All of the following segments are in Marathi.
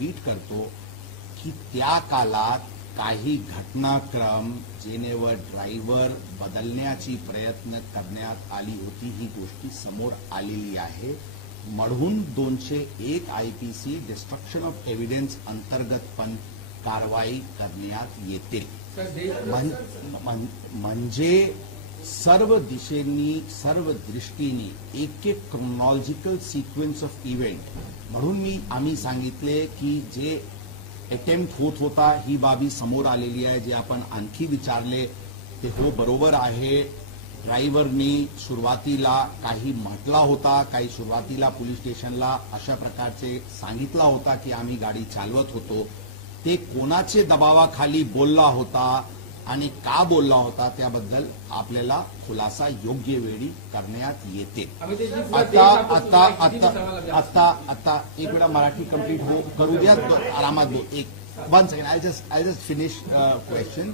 रिपीट करतो की त्या काळात काही घटनाक्रम जेनेवर ड्रायव्हर बदलण्याची प्रयत्न करण्यात आली होती, ही गोष्टी समोर आलेली आहे. म्हणून 201 IPC डिस्ट्रक्शन ऑफ एव्हिडन्स अंतर्गत पण कारवाई करण्यात येते. म्हणजे सर्व दिशेनी सर्व दृष्टीने एक एक क्रोनॉलॉजिकल सिक्वेन्स ऑफ इव्हेंट. म्हणून आम्ही सांगितले की जे अटेम्प्ट होत होता ही बाबी समोर आलेली आहे. जे आपण आणखी विचारले ते हो बरोबर आहे. ड्रायव्हरनी सुरुवातीला काही म्हटला होता, काही सुरुवातीला पोलीस स्टेशनला अशा प्रकारचे सांगितला होता की आम्ही गाडी चालवत होतो. ते कोणाचे दबावाखाली बोलला होता आणि का बोलला होता त्याबद्दल आपल्याला खुलासा योग्य वेळी करण्यात येते. आता एक वेळा मराठी कंप्लीट करू द्या आरामात. One second, I just finish question.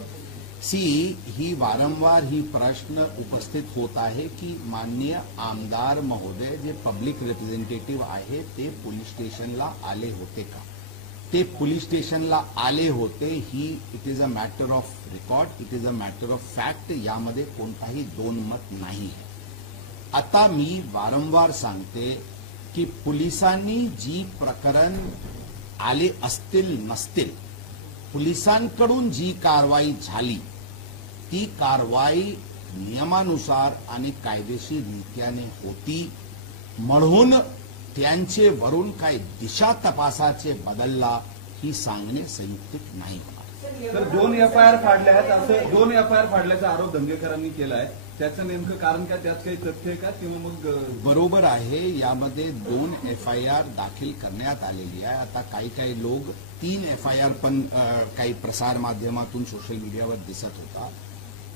ही वारंवार ही प्रश्न उपस्थित होत आहे की माननीय आमदार महोदय जे पब्लिक रिप्रेझेंटेटिव्ह आहे ते पोलीस स्टेशनला आले होते का? ते पोलीस स्टेशनला आले होते. It is a matter of record, it is a matter of fact. यामध्ये कोणताही दोन मत नाही. आता मी वारंवार सांगते की पोलिसांनी जी प्रकरण आले असतील नसतील, पोलिसांकडून जी कारवाई झाली ती कारवाई नियमानुसार आणि कायदेशीर रीत्याने होती. म्हणून त्यांचे वरून काय दिशा तपासाचे बदलला ही सांगणे संयुक्तिक नाही होणार. तर 2 FIR फाडल्या आहेत असं 2 FIR फाडल्याचा आरोप दंगेकरांनी केला आहे. त्याचं नेमकं कारण काय? त्यात काही तथ्य आहे का किंवा मग? बरोबर आहे. यामध्ये 2 FIR दाखल करण्यात आलेली आहे. आता काही लोक 3 FIR पण काही प्रसार माध्यमातून सोशल मीडियावर दिसत होता.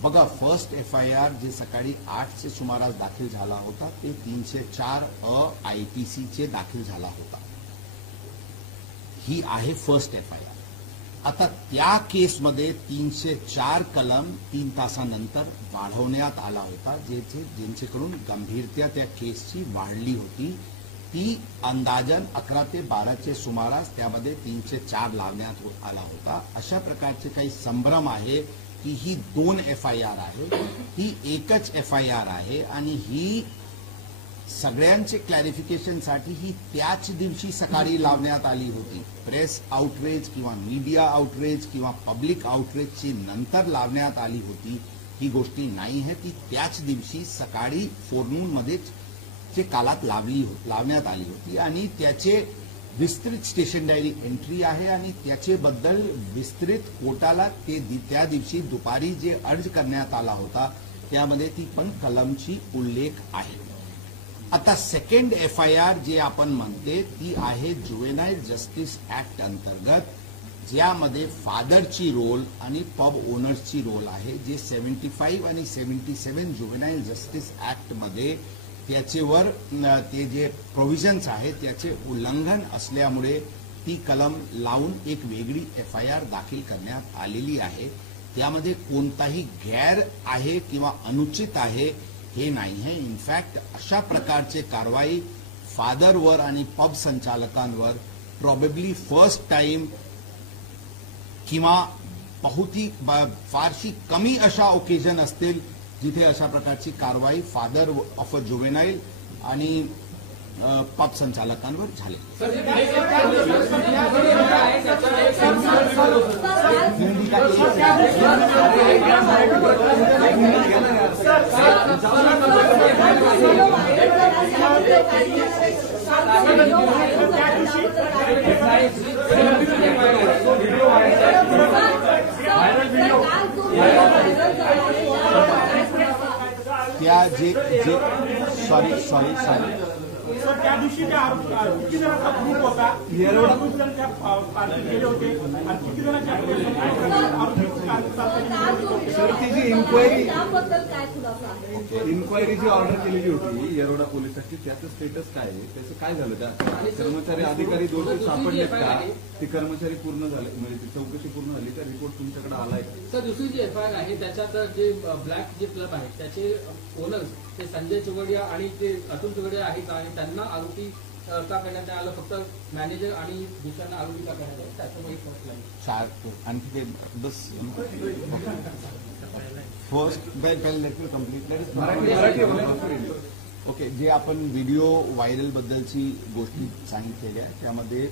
बघा, फर्स्ट FIR जे सकाळी 8चे सुमारास दाखल झाला होता ते 304 IPC चे दाखल झाला होता. ही आहे फर्स्ट FIR. आता त्या केसमध्ये 304 कलम 3 तासानंतर वाढवण्यात आला होता. ज्यांच्याकडून गंभीरता त्या केसची वाढली होती ती अंदाजन 11 ते 12चे सुमारास त्यामध्ये 304 लावण्यात आला होता. अशा प्रकारचे काही संभ्रम आहे की ही 2 FIR आहे, ही एकच FIR आहे आणि ही सगळ्यांचे क्लॅरिफिकेशनसाठी ही त्याच दिवशी सकाळी लावण्यात आली होती. प्रेस आउटरेज किंवा मीडिया आउटरेज किंवा पब्लिक आउटरेजची नंतर लावण्यात आली होती ही गोष्टी नाही आहे. ती त्याच दिवशी सकाळी फोरनूनमध्येच चे कालात लावण्यात आली होती आणि त्याचे विस्तृत स्टेशन डायरी एंट्री आहे आणि त्याचे बद्दल विस्तृत कोर्टाला ते त्या दिवशी दुपारी जे अर्ज करण्यात आला होता त्यामध्ये ती पण कलमची उल्लेख आहे. आता सेकंड FIR जे आपण म्हणते ती आहे जुवेनाईल जस्टिस ऍक्ट अंतर्गत, ज्यामध्ये फादरची रोल आणि पब ओनर्सची रोल आहे. जे 75 आणि 77 जुवेनाईल जस्टिस ऍक्ट मध्ये त्याच्यावर ते जे प्रोव्हिजन्स आहेत त्याचे उल्लंघन असल्यामुळे ती कलम लावून एक वेगळी FIR दाखल करण्यात आलेली आहे. त्यामध्ये कोणताही गैर आहे किंवा अनुचित आहे हे नाही आहे. इनफॅक्ट अशा प्रकारचे कारवाई फादरवर आणि पब संचालकांवर प्रॉबेबली फर्स्ट टाइम किंवा फारशी कमी अशा ओकेजन असतील जिथे अशा प्रकारची कारवाई फादर ऑफ अ जुवेनाईल आणि पब संचालकांवर झाले. त्या जे सॉरी त्या दिवशी किती जणांचा ग्रुप होता, किती जण त्या पार्टीत गेले होते आणि किती जणांच्या सर ती जी इन्क्वायरी जी ऑर्डर केलेली होती येरोडा पोलिसांची त्याचं स्टेटस काय आहे? त्याचं काय झालं? त्या कर्मचारी अधिकारी 2 सापडलेत का? ते कर्मचारी पूर्ण झाले म्हणजे ती चौकशी पूर्ण झाली का? रिपोर्ट तुमच्याकडे आलाय का? सर दुसरी जी FIR आहे त्याच्यात जे ब्लॅक जे क्लब आहे त्याचे ओनर्स ते संजय चुगडिया आणि ते अतुल चुगडिया आहेत आणि त्यांना आरोपी का करण्यात नाही आलं, फक्त मॅनेजर आणि दुसऱ्यांना आरोपी का करण्यात आलं, त्याच्यामुळे एक प्रश्न आहे. चार आणखी ते बस फर्स्ट पहिले लेट मी कम्प्लीट. ओके, जे आपण व्हिडिओ व्हायरल बद्दलची गोष्टी सांगितलेल्या त्यामध्ये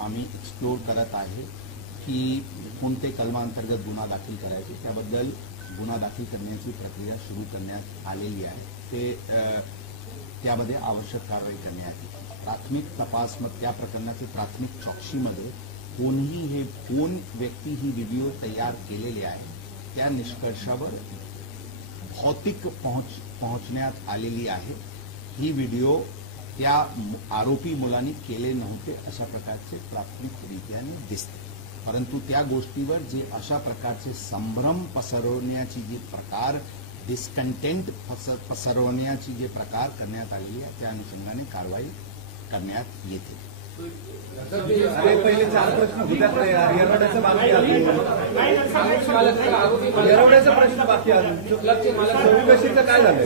आम्ही एक्सप्लोर करत आहे की कोणते कलमांतर्गत गुन्हा दाखल करायचे, त्याबद्दल गुन्हा दाखल करण्याची प्रक्रिया सुरू करण्यात आलेली आहे. ते त्यामध्ये आवश्यक कारवाई करण्यात येईल. प्राथमिक तपास मग त्या प्रकरणाची प्राथमिक चौकशीमध्ये कोण व्यक्ती ही व्हिडिओ तयार केलेली आहे त्या निष्कर्षावर भौतिक पोहोचण्यात आलेली आहे. ही व्हिडिओ त्या आरोपी मुलांनी केले नव्हते अशा प्रकारचे प्राथमिकरित्याने दिसते. परंतु त्या गोष्टीवर जे अशा प्रकारचे संभ्रम पसरवण्याची जी प्रकार, डिस्कंटेंट पसरवण्याची जे प्रकार करण्यात आलेली आहे त्या अनुषंगाने कारवाई करण्यात येते. अरे पहिले 4 प्रश्न होत्यात यार, येरवड्याचा बाकी अजून, येरवड्याचा प्रश्न बाकी अजून, चौकशीचं काय झालं?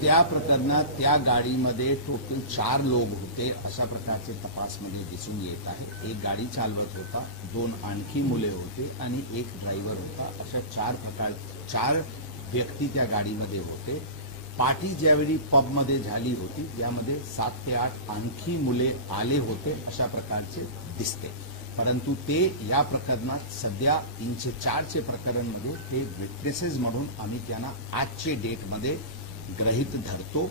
त्या प्रकरणात त्या गाडीमध्ये टोटल 4 लोक होते अशा प्रकारचे तपासमध्ये दिसून येत आहे. एक गाडी चालवत होता, 2 आणखी मुले होते आणि एक ड्रायव्हर होता. अशा 4 व्यक्ती त्या गाडीमध्ये होते. पार्टी ज्यावेळी पबमध्ये झाली होती त्यामध्ये 7 ते 8 आणखी मुले आले होते अशा प्रकारचे दिसते. परंतु ते या प्रकरणात सध्या 304चे प्रकरणमध्ये ते विटनेसेस म्हणून आम्ही त्यांना आजचे डेटमध्ये गृहीत धरतो.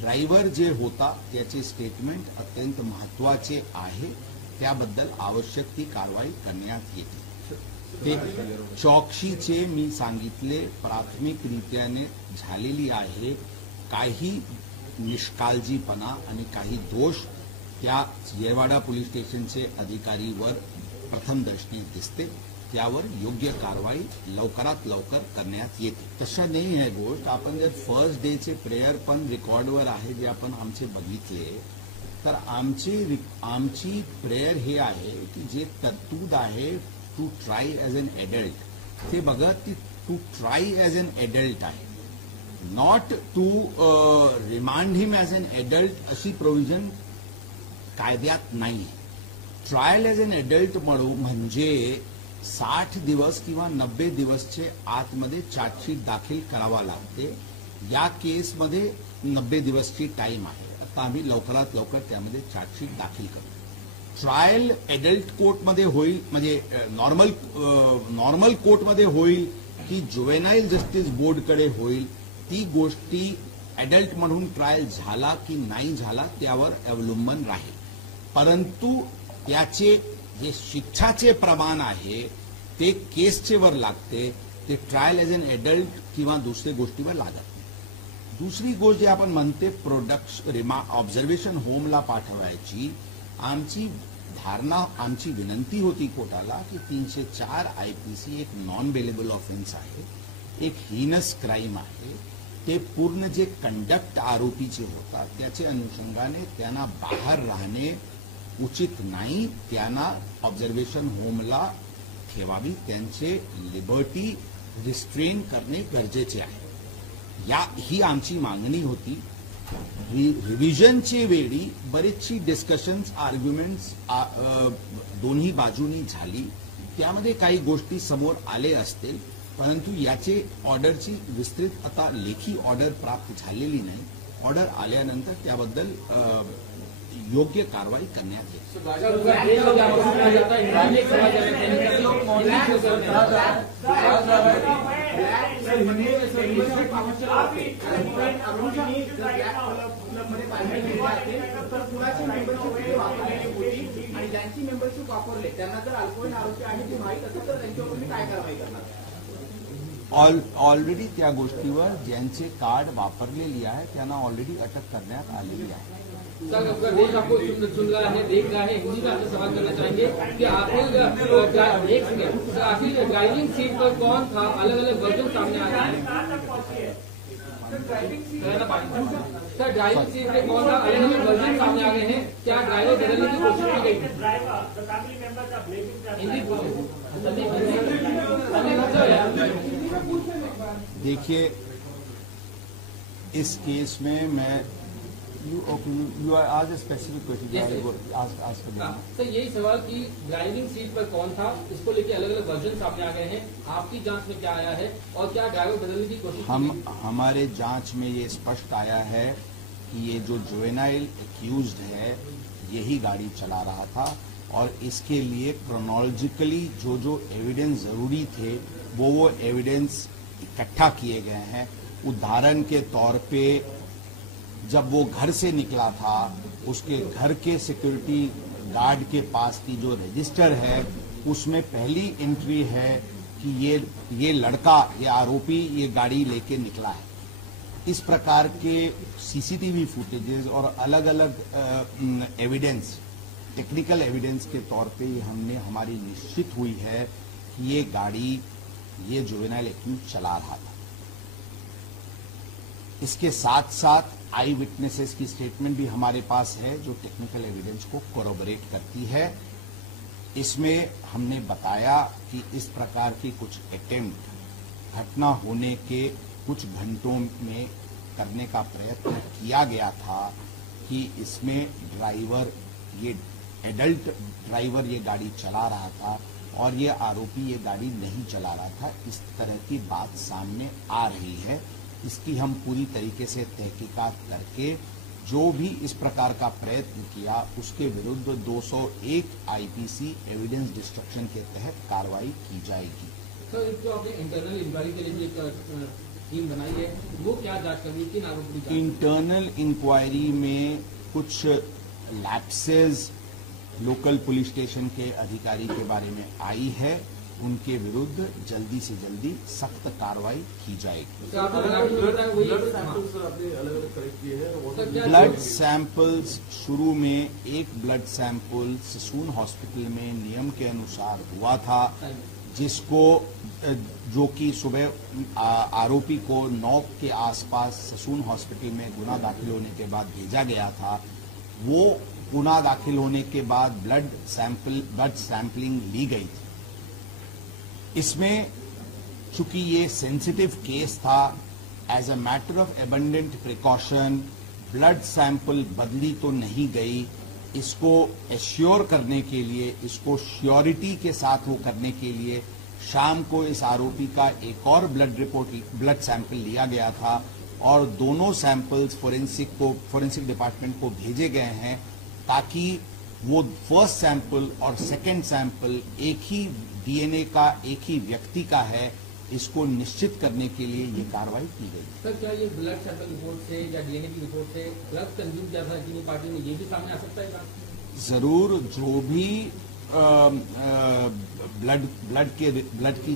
ड्रायव्हर जे होता त्याचे स्टेटमेंट अत्यंत महत्वाचे आहे, त्याबद्दल आवश्यक ती कारवाई करण्यात येते. ते चौकशीचे मी सांगितले प्राथमिकरित्याने झालेली आहे. काही निष्काळजीपणा आणि काही दोष त्या येरवाडा पोलीस स्टेशनचे अधिकारीवर प्रथम दर्शनी दिसते, त्यावर योग्य कारवाई लवकरात लवकर करण्यात येते. तसं नाही आहे गोष्ट. आपण जर फर्स्ट डेचे प्रेयर पण रेकॉर्डवर आहे जे आपण आमचे बघितले, तर आमची प्रेयर हे आहे की जे तरतूद आहे to try as an adult, ते बघत ती to try as an adult आहे, not to remand him as an adult अशी प्रोव्हिजन कायद्यात नाही. ट्रायल ॲज एन एडल्ट म्हणजे 60 दिवस किंवा 90 दिवसचे आतमध्ये चार्जशीट दाखल करावा लागते. या केसमध्ये 90 दिवसची टाइम आहे. आता आम्ही लवकरात लवकर त्यामध्ये चार्जशीट दाखल करू. ट्रायल एडल्ट कोर्टमध्ये होईल म्हणजे नॉर्मल कोर्टमध्ये होईल की जुवेनाईल जस्टिस बोर्डकडे होईल, ती गोष्टी एडल्ट म्हणून ट्रायल झाला की नाही झाला त्यावर अवलंबून राहील. परंतु त्याचे जे शिक्षाचे प्रमाण आहे ते केसचे वर लागते, ते ट्रायल ॲज एन एडल्ट किंवा दुसऱ्या गोष्टीवर लागत नाही. दुसरी गोष्ट जी आपण म्हणते ऑब्झर्वेशन होमला पाठवायची, आमची धारणा, आमची विनंती होती कोर्टाला की 304 IPC एक नॉन बेलेबल ऑफेन्स आहे, एक हीनस क्राईम आहे. ते पूर्ण जे कंडक्ट आरोपीचे होतात त्याचे अनुषंगाने त्यांना बाहेर राहणे उचित नाही. त्यांना ऑब्झर्वेशन होमला ठेवावी, त्यांचे लिबर्टी रिस्ट्रेन करणे गरजेचे आहे. ही आमची मागणी होती. रिव्हिजनचे वेळी बरीचशी डिस्कशन्स, आर्ग्युमेंट्स दोन्ही बाजूनी झाली. त्यामध्ये काही गोष्टी समोर आले असतील, परंतु याचे ऑर्डरची विस्तृत आता लेखी ऑर्डर प्राप्त झालेली नाही. ऑर्डर आल्यानंतर त्याबद्दल योग्य कारवाई करण्यात येईल. आणि ज्यांची मेंबरशिप वापरले त्यांना जर अल्पवयीन आरोपी आहे ते माहीत असेल तर त्यांच्यावर तुम्ही काय कारवाई करणार? ऑलरेडी त्या गोष्टीवर ज्यांचे कार्ड वापरलेली आहे त्यांना ऑलरेडी अटक करण्यात आलेली आहे. सर, आपका देश आपको सुन रहा है, देख रहा है. इसी बात से सवाल करना चाहेंगे कि आखिर ड्राइविंग सीट पर कौन था? अलग अलग वर्जन सामने आ रहे हैं. सर ड्राइविंग सीट से कौन सा अलग अलग वर्जन सामने आ गए हैं? क्या ड्राइवर बदलने की कोशिश की गई? हिंदी देखिए, इस केस में मैं यू आर आज स्पेसिफिक क्वेश्चन। सर यही सवाल कि ड्राइविंग सीट पर कौन था, इसको लेके अलग अलग वर्जन सामने आ गए हैं। आपकी जांच में क्या आया है और क्या ड्राइवर बदलने की कोशिश की गई? हमारे जांच में ये स्पष्ट आया है कि ये जो जुवेनाइल एक्यूज्ड है यही गाड़ी चला रहा था और इसके लिए क्रोनोलॉजिकली जो एविडेंस जरूरी थे वो एविडेंस इकट्ठा किए गए हैं। उदाहरण के तौर पे जब वो घर से निकला था, उसके घर के सिक्योरिटी गार्ड के पास की जो रजिस्टर है उसमें पहली एंट्री है कि ये लड़का, ये आरोपी ये गाड़ी लेके निकला है। इस प्रकार के सीसीटीवी फुटेजेस और अलग अलग एविडेंस, टेक्निकल एविडेंस के तौर पे हमने हमारी निश्चित हुई है कि ये गाड़ी ये जुवेनाइल एक्यूज चला रहा था। इसके साथ साथ आई विटनेसेस की स्टेटमेंट भी हमारे पास है जो टेक्निकल एविडेंस को कोरोबोरेट करती है। इसमें हमने बताया कि इस प्रकार की कुछ अटेम्प्ट घटना होने के कुछ घंटों में करने का प्रयत्न किया गया था कि इसमें ड्राइवर, ये एडल्ट ड्राइवर ये गाड़ी चला रहा था और ये आरोपी ये गाड़ी नहीं चला रहा था। इस तरह की बात सामने आ रही है। इसकी हम पूरी तरीके से तहकीकात करके जो भी इस प्रकार का प्रयत्न किया उसके विरुद्ध 201 आईपीसी एविडेंस डिस्ट्रक्शन के तहत कार्रवाई की जाएगी। सर जो आपने इंटरनल इंक्वायरी के लिए एक टीम बनाई है वो क्या जांच कर रही है? किन आरोपों की? इंटरनल इंक्वायरी में कुछ लैप्सेस लोकल पुलिस स्टेशन के अधिकारी के बारे में आई है, उनके विरुद्ध जल्दी से जल्दी सख्त कार्रवाई की जाएगी। ब्लड सैंपल्स शुरू में एक ब्लड सैंपल ससून हॉस्पिटल में नियम के अनुसार हुआ था, जिसको जो कि सुबह आरोपी को 9 के आसपास ससून हॉस्पिटल में गुना दाखिल होने के बाद भेजा गया था। वो गुना दाखिल होने के बाद ब्लड सैंपलिंग ली गई थी। इसमें चूंकि ये सेंसिटिव केस था, as a matter of abundant precaution blood sample बदली तो नहीं गई। इसको एश्योर करने के लिए, इसको श्योरिटी के साथ वो करने के लिए शाम को इस आरोपी का एक और ब्लड सैंपल लिया गया था और दोनों सैंपल्स फोरेंसिक डिपार्टमेंट को भेजे गए हैं ताकि वो फर्स्ट सैंपल और सेकंड सैंपल एक ही डीएनए का, एक ही व्यक्ति का है, इसको निश्चित करने के लिए ये कार्रवाई की गई। सर क्या ये ब्लड सैंपल रिपोर्ट से या डीएनए की रिपोर्ट से ड्रग्स कंज्यूम किया था किसी पार्टी में, ये भी सामने आ सकता है? जरूर, जो भी ब्लड की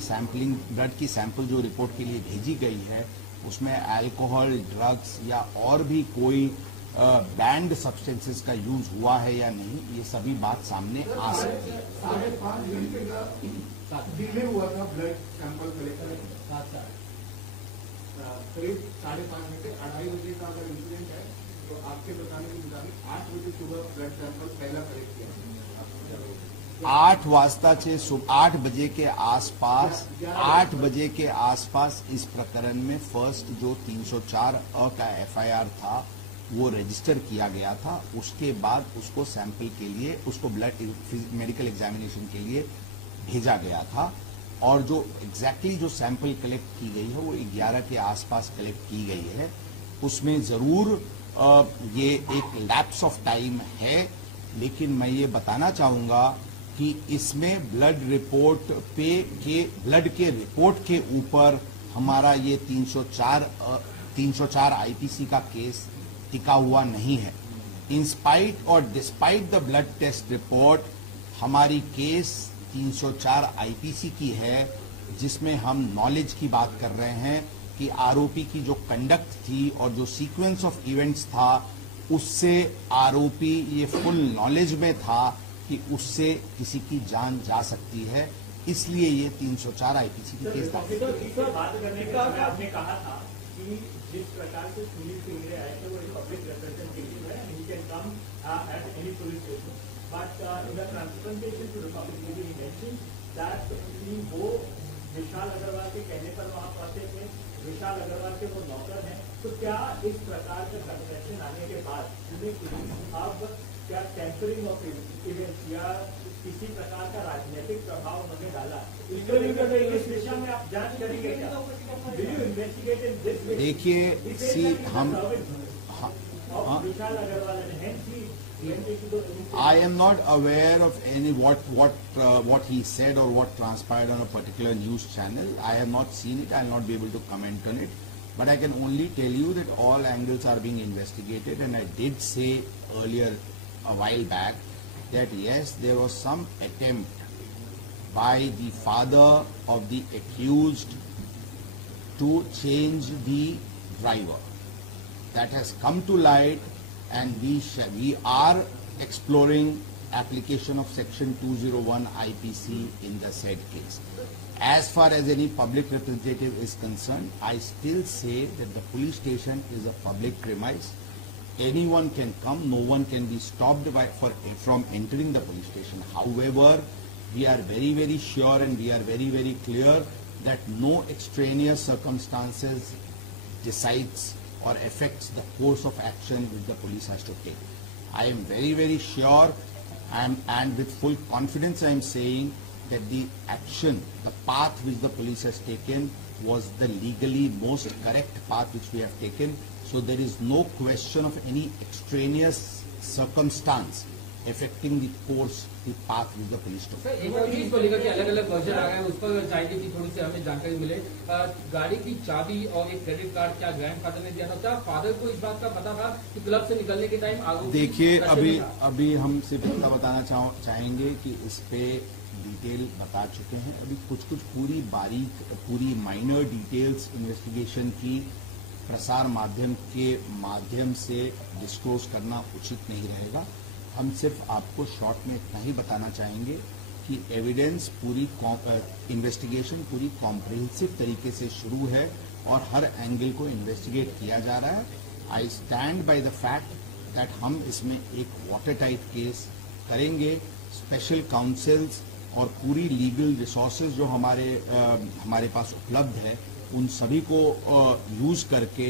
सैंपल जो रिपोर्ट के लिए भेजी गई है उसमें अल्कोहल, ड्रग्स या और भी कोई बैंड सब्सटेंसेस का यूज हुआ है या नहीं, ये सभी बात सामने आ सकती है। 5.5 घंटे का डिले हुआ था ब्लड सैंपल कलेक्शन, करीब 5.5 घंटे, 2:30 बजे का अगर इंसिडेंट है तो आपके बताने के मुताबिक 8 बजे सुबह ब्लड सैंपल पहला कलेक्ट किया। 8 वाजता सुबह 8 बजे के आसपास 8 बजे के आसपास इस प्रकरण में फर्स्ट जो 304 का एफआईआर था वो रजिस्टर किया गया था। उसके बाद उसको सैंपल के लिए, उसको ब्लड मेडिकल एग्जामिनेशन के लिए भेजा गया था और जो एग्जैक्टली जो सैंपल कलेक्ट की गई है वो 11 के आसपास कलेक्ट की गई है। उसमें जरूर ये एक लैप्स ऑफ टाइम है, लेकिन मैं ये बताना चाहूंगा कि इसमें ब्लड के रिपोर्ट के ऊपर हमारा ये 304 आईपीसी का केस टिका हुआ नहीं है। इंस्पाइट और despite the blood test report हमारी केस 304 आईपीसी की है, जिसमें हम नॉलेज की बात कर रहे हैं कि आरोपी की जो कंडक्ट थी और जो सीक्वेंस ऑफ इवेंट्स था उससे आरोपी ये फुल नॉलेज में था कि उससे किसी की जान जा सकती है, इसलिए ये 304 आईपीसी की केस बात करने के बाद आपने कहा था कि जिस प्रकार से सुनील सिंगरे आए थे वो एक पब्लिक रिप्रेजेंटेटिव है and he can come at any police station but in the transplantation to Republic TV he mention that कि वो विशाल अग्रवाल के कहने पर वहां पहुंचे थे, विशाल अग्रवाल के वो नौकर हैं। तो क्या इस प्रकार का कंसेप्शन आने के बाद अब क्या टेम्परिंग ऑफ इवेंट्स या किसी प्रकार का राजनीतिक प्रभाव उन्होंने डाला, इस दिशा में आप जांच करेंगे क्या? Will you investigate in this way? देखिए सी हम Vishal Agrawal and hence he went into the I am not aware of any what he said or what transpired on a particular news channel. I have not seen it. I will not be able to comment on it. But I can only tell you that all angles are being investigated, and I did say earlier a while back that yes, there was some attempt by the father of the accused to change the driver. That has come to light, and we are exploring application of section 201 IPC in the said case. As far as any public representative is concerned, I still say that the police station is a public premise. Anyone can come, no one can be stopped from entering the police station. However, we are very, very sure and we are very, very clear that no extraneous circumstances decides or affects the course of action which the police has to take. I am very, very sure and with full confidence I am saying that the action, the path which the police has taken was the legally most correct path which we have taken. So there is no question of any extraneous circumstance affecting the course, the path which the police took. Sir, एक और चीज को लेकर के अलग अलग वर्जन आ गए, उस पर चाहिए कि थोड़ी सी हमें जानकारी मिले। गाड़ी की चाबी और एक क्रेडिट कार्ड क्या ग्रैंडफादर ने दिया था? क्या फादर को इस बात का पता था कि क्लब से निकलने के टाइम आरोपी? देखिए, अभी हम सिर्फ इतना बताना चाहेंगे कि इस पे डिटेल बता चुके हैं। अभी कुछ पूरी बारीक, पूरी माइनर डिटेल्स इन्वेस्टिगेशन की प्रसार माध्यम के माध्यम से डिस्क्लोज करना उचित नहीं रहेगा। हम सिर्फ आपको शॉर्ट में इतना ही बताना चाहेंगे कि एविडेंस पूरी इन्वेस्टिगेशन पूरी कॉम्प्रिहेंसिव तरीके से शुरू है और हर एंगल को इन्वेस्टिगेट किया जा रहा है। I stand by the fact that हम इसमें एक वाटर टाइट केस करेंगे। स्पेशल काउंसिल्स और पूरी लीगल रिसोर्सेज जो हमारे पास उपलब्ध है, उन सभी को यूज करके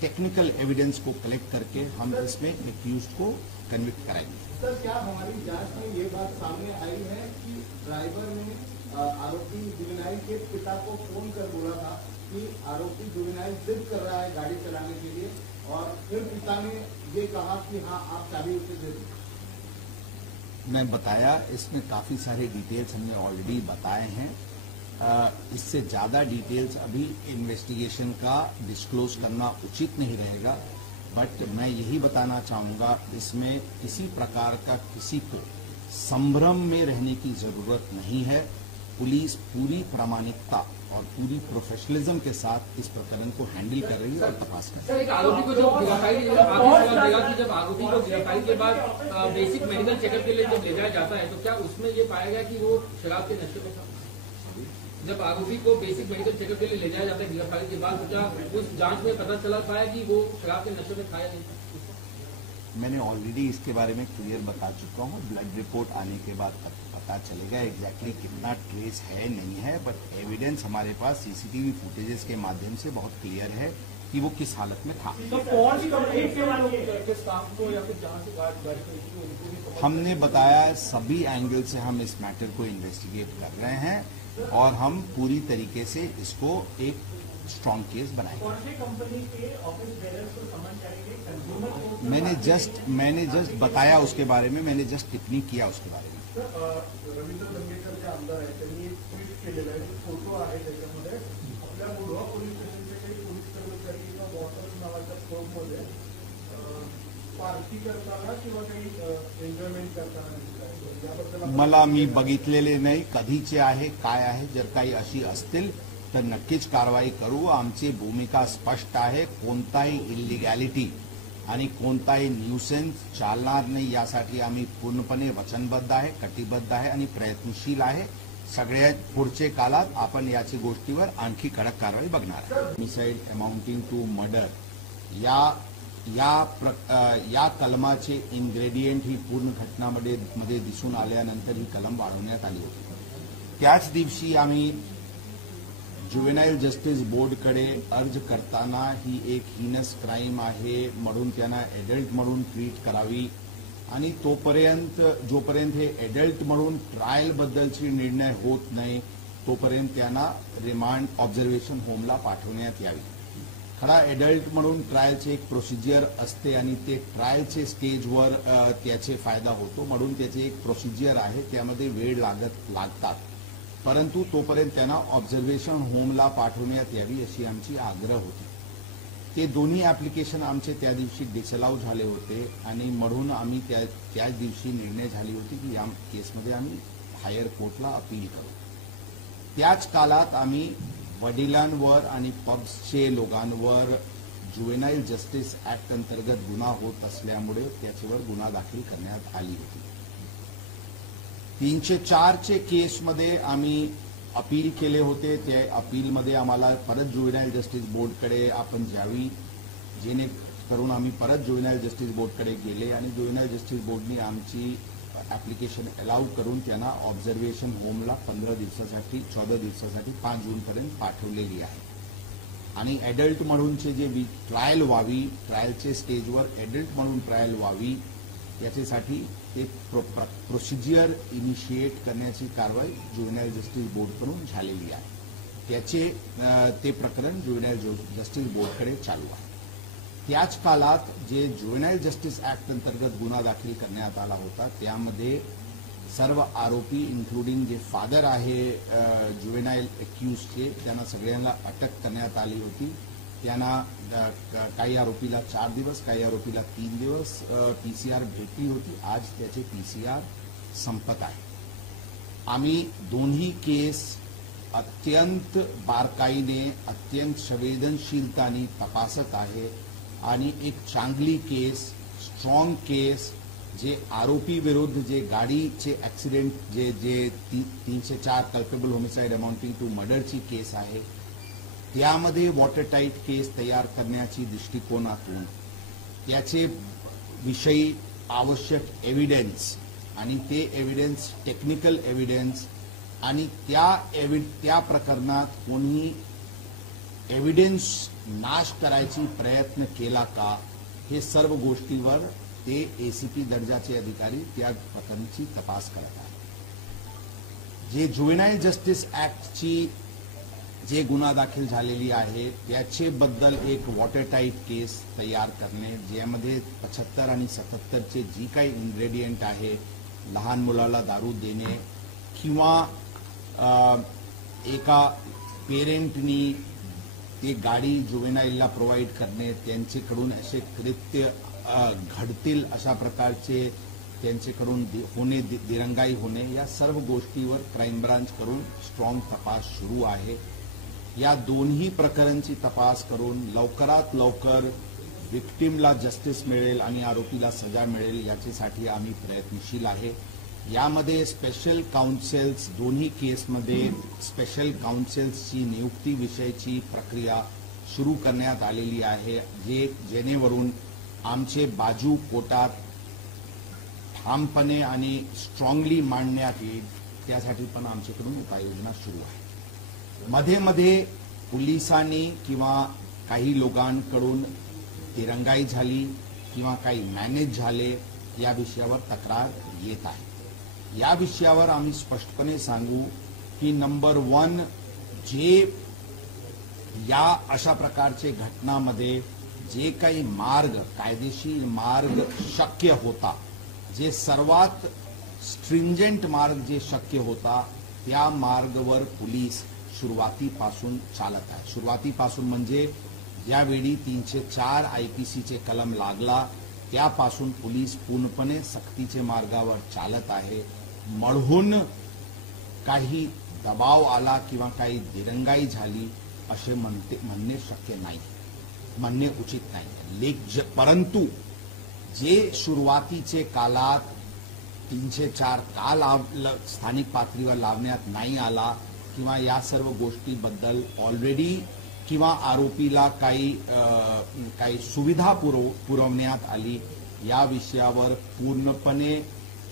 टेक्निकल एविडेंस को कलेक्ट करके हम इसमें एक्यूज्ड को कन्विक्ट कराएंगे। सर, क्या हमारी जांच में ये बात सामने आई है कि ड्राइवर ने आरोपी जुवेनाइल के पिता को फोन कर बोला था कि आरोपी जुवेनाइल जिद कर रहा है गाड़ी चलाने के लिए, और फिर पिता ने ये कहा कि हाँ आप चाबी उसे दे दो? मैं बताया, इसमें काफी सारे डिटेल्स हमने ऑलरेडी बताए हैं। इससे ज्यादा डिटेल्स अभी इन्वेस्टिगेशन का डिस्क्लोज करना उचित नहीं रहेगा। बट मैं यही बताना चाहूंगा, इसमें किसी प्रकार का किसी को संभ्रम में रहने की जरूरत नहीं है। पुलिस पूरी प्रामाणिकता और पूरी प्रोफेशनलिज्म के साथ इस प्रकरण को हैंडल कर रही है और तपास कर रही है। सर, एक आरोपी को जब गिरफ्तारी कि जब आरोपी को गिरफ्तारी के बाद बेसिक मेडिकल चेकअप के लिए जब ले जाया जाता है, तो क्या उसमें ये पाया गया कि वो शराब के नशे में था? जब आरोपी को बेसिक मेडिकल चेकअप के लिए ले जाया जाता है गिरफ्तारी के बाद, तो क्या उस जांच में पता चला पाया कि वो शराब के नशे में था या नहीं? मैंने ऑलरेडी इसके बारे में क्लियर बता चुका हूँ। ब्लड रिपोर्ट आने के बाद पता चलेगा एग्जैक्टली कितना ट्रेस है नहीं है। बट एविडेंस हमारे पास सीसीटीवी फुटेजेस के माध्यम से बहुत क्लियर है कि वो किस हालत में था। हमने बताया सभी एंगल से हम इस मैटर को इन्वेस्टिगेट कर रहे हैं और हम पूरी तरीके से इसको एक स्ट्रॉन्ग केस बनाएंगे। कंपनी के ऑफिस बेरर्स को समन करेंगे, कंज्यूमर को मैंने जस्ट बताया उसके बारे में, मैंने जस्ट टिप्पणी किया उसके बारे में। रवींद्र दंगेकर जे आमदार आहेत त्यांनी एक ट्विट केलेलं आहे, जो फोटो आहे त्याच्यामध्ये आपल्या मुढवा पोलीस स्टेशनचे काही पोलीस कर्मचारी किंवा वॉटर्स नावाच्या फर्ममध्ये पार्टी करताना किंवा काही एन्जॉयमेंट करताना दिसत याबद्दल मला मी बघितलेले नाही, कधीचे आहे काय आहे। जर काही अशी असतील तर नक्कीच कारवाई करू। आमची भूमिका स्पष्ट आहे, कोणताही इलिगॅलिटी आणि कोणताही न्यूसेन्स चालणार नाही, यासाठी आम्ही पूर्णपणे वचनबद्ध आहे, कटिबद्ध आहे आणि प्रयत्नशील आहे। सगळ्या पुढचे काळात आपण याची गोष्टीवर आणखी कडक कारवाई बघणार आहे. होमिसाइड अमाउंटिंग टू मर्डर या कलमाचे इन्ग्रेडियंट ही पूर्ण घटनामध्ये दिसून आल्यानंतर ही कलम वाढवण्यात आली होती. त्याच दिवशी आम्ही ज्युव्हेनाईल जस्टिस बोर्डकडे अर्ज करताना ही एक हिनस क्राईम आहे म्हणून त्यांना एडल्ट म्हणून ट्रीट करावी आणि जोपर्यंत हे एडल्ट म्हणून ट्रायल बद्दलची निर्णय होत नाही तोपर्यंत त्यांना रिमांड ऑब्झर्वेशन होमला पाठवण्यात यावी. खरा एडल्ट म्हणून ट्रायलचे एक प्रोसिजर असते आणि ते ट्रायलचे स्टेजवर त्याचे फायदा होतो म्हणून त्याचे एक प्रोसिजर आहे त्यामध्ये वेळ लागतात परंतु तोपर्यंत त्यांना ऑब्झर्वेशन होमला पाठवण्यात यावी अशी आमची आग्रह होती. ते दोन्ही ऍप्लिकेशन आमचे त्या दिवशी डिसअलाउ झाले होते आणि म्हणून आम्ही त्याच दिवशी निर्णय झाली होती की या केसमध्ये आम्ही हायर कोर्टला अपील करू. त्याच काळात आम्ही वडिलांवर आणि पब्सचे लोकांवर ज्युव्हेनाईल जस्टिस ऍक्ट अंतर्गत गुन्हा होत असल्यामुळे त्याच्यावर गुन्हा दाखल करण्यात आली होती. 304चे केसमध्ये आम्ही अपील केले होते. त्या अपीलमध्ये आम्हाला परत ज्युव्हेनाईल जस्टिस बोर्डकडे आपण जावी जेणेकरून आम्ही परत ज्युव्हेनाईल जस्टिस बोर्डकडे गेले आणि ज्युव्हेनाईल जस्टिस बोर्डनी आमची ऍप्लिकेशन अलाउ करून त्यांना ऑब्झर्वेशन होमला 14 दिवसासाठी 5 जूनपर्यंत पाठवलेली आहे. आणि एडल्ट म्हणूनचे जे ट्रायल व्हावी ट्रायलचे स्टेजवर एडल्ट म्हणून ट्रायल व्हावी याच्यासाठी एक प्रोसिजर इनिशिएट करण्याची कारवाई ज्युव्हेनाईल जस्टिस बोर्डकडून झालेली आहे. ते प्रकरण ज्युव्हेनाईल जस्टिस बोर्डकडे चालू आहे. त्याच काळात जे ज्युव्हेनाईल जस्टिस ऍक्ट अंतर्गत गुन्हा दाखल करण्यात आला होता त्यामध्ये सर्व आरोपी इन्क्लुडिंग जे फादर आहे ज्युव्हेनाईल अक्यूजचे त्यांना सगळ्यांना अटक करण्यात आली होती. त्यांना काही आरोपीला 4 दिवस काही आरोपीला 3 दिवस पीसीआर भेटली होती. आज त्याचे पीसीआर संपत आहे. आम्ही दोन्ही केस अत्यंत बारकाईने अत्यंत संवेदनशीलताने तपासत आहे आणि एक चांगली केस स्ट्रॉंग केस जे आरोपी विरुद्ध जे गाडीचे ऍक्सिडेंट जे 304 कल्पेबल होमिसाइड अमाउंटिंग टू मर्डरची केस आहे त्यामध्ये वॉटरटाईट केस तयार करण्याची दृष्टिकोनातून त्याचे विषयी आवश्यक एव्हिडन्स आणि ते एव्हिडन्स टेक्निकल एव्हिडन्स आणि त्या प्रकरणात कोणी एव्हिडन्स नाश करायची प्रयत्न केला का हे सर्व गोष्टीवर ते एसीपी दर्जाचे अधिकारी त्या प्रकरणाची तपास करत आहेत. जे ज्युव्हेनाईल जस्टिस ऍक्टची जे गुन्हा दाखल झालेली आहे त्याचे बद्दल एक वॉटरटाईट केस तयार करणे ज्यामध्ये 75 आणि 77चे जी काही इन्ग्रेडियंट आहे लहान मुलाला दारू देणे किंवा एका पेरेंटनी ते गाडी ज्युव्हेनाईलला प्रोव्हाइड करणे त्यांच्याकडून असे कृत्य घडतील अशा प्रकारचे त्यांच्याकडून दिरंगाई होणे या सर्व गोष्टीवर क्राईम ब्रांच करून स्ट्रॉंग तपास सुरू आहे. या दोन्ही प्रकरणांची तपास करून लवकरात लवकर विक्टिमला जस्टिस मिळेल आणि आरोपीला सजा मिळेल याच्यासाठी आम्ही प्रयत्नशील आहे. यामध्ये स्पेशल काउन्सिल्स दोन्ही केसमध्ये स्पेशल काउन्सिल्सची नियुक्ती विषयीची प्रक्रिया सुरू करण्यात आलेली आहे जेणेवरून आमचे बाजू कोर्टात ठामपणे आणि स्ट्रॉंगली मांडण्यात येईल त्यासाठी पण आमच्याकडून उपाययोजना सुरू आहे. मध्ये मध्ये पोलिसांनी किंवा काही लोकांकडून दिरंगाई झाली किंवा काही मॅनेज झाले या विषयावर तक्रार येत आहे. या विषयावर आम्ही स्पष्टपणे सांगू की नंबर 1 जे या अशा प्रकारचे घटनामध्ये जे काही कायदेशीर मार्ग शक्य होता जे सर्वात स्ट्रिंजेंट मार्ग जे शक्य होता त्या मार्गावर पोलीस सुरुवातीपासून चालत आहे. सुरुवातीपासून म्हणजे ज्यावेळी 304 आयपीसीचे कलम लागला त्यापासून पोलीस पूर्णपणे सक्तीचे मार्गावर चालत आहे. म्हणून काही दबाव आला किंवा काही दिरंगाई झाली असे म्हणणे शक्य नाही म्हणणे उचित नाही. परंतु जे सुरुवातीचे काळात 304 का स्थानिक पातळीवर लावण्यात नाही आला किंवा या सर्व गोष्टीबद्दल ऑलरेडी किंवा आरोपीला काही सुविधा पुरवण्यात आली या विषयावर पूर्णपणे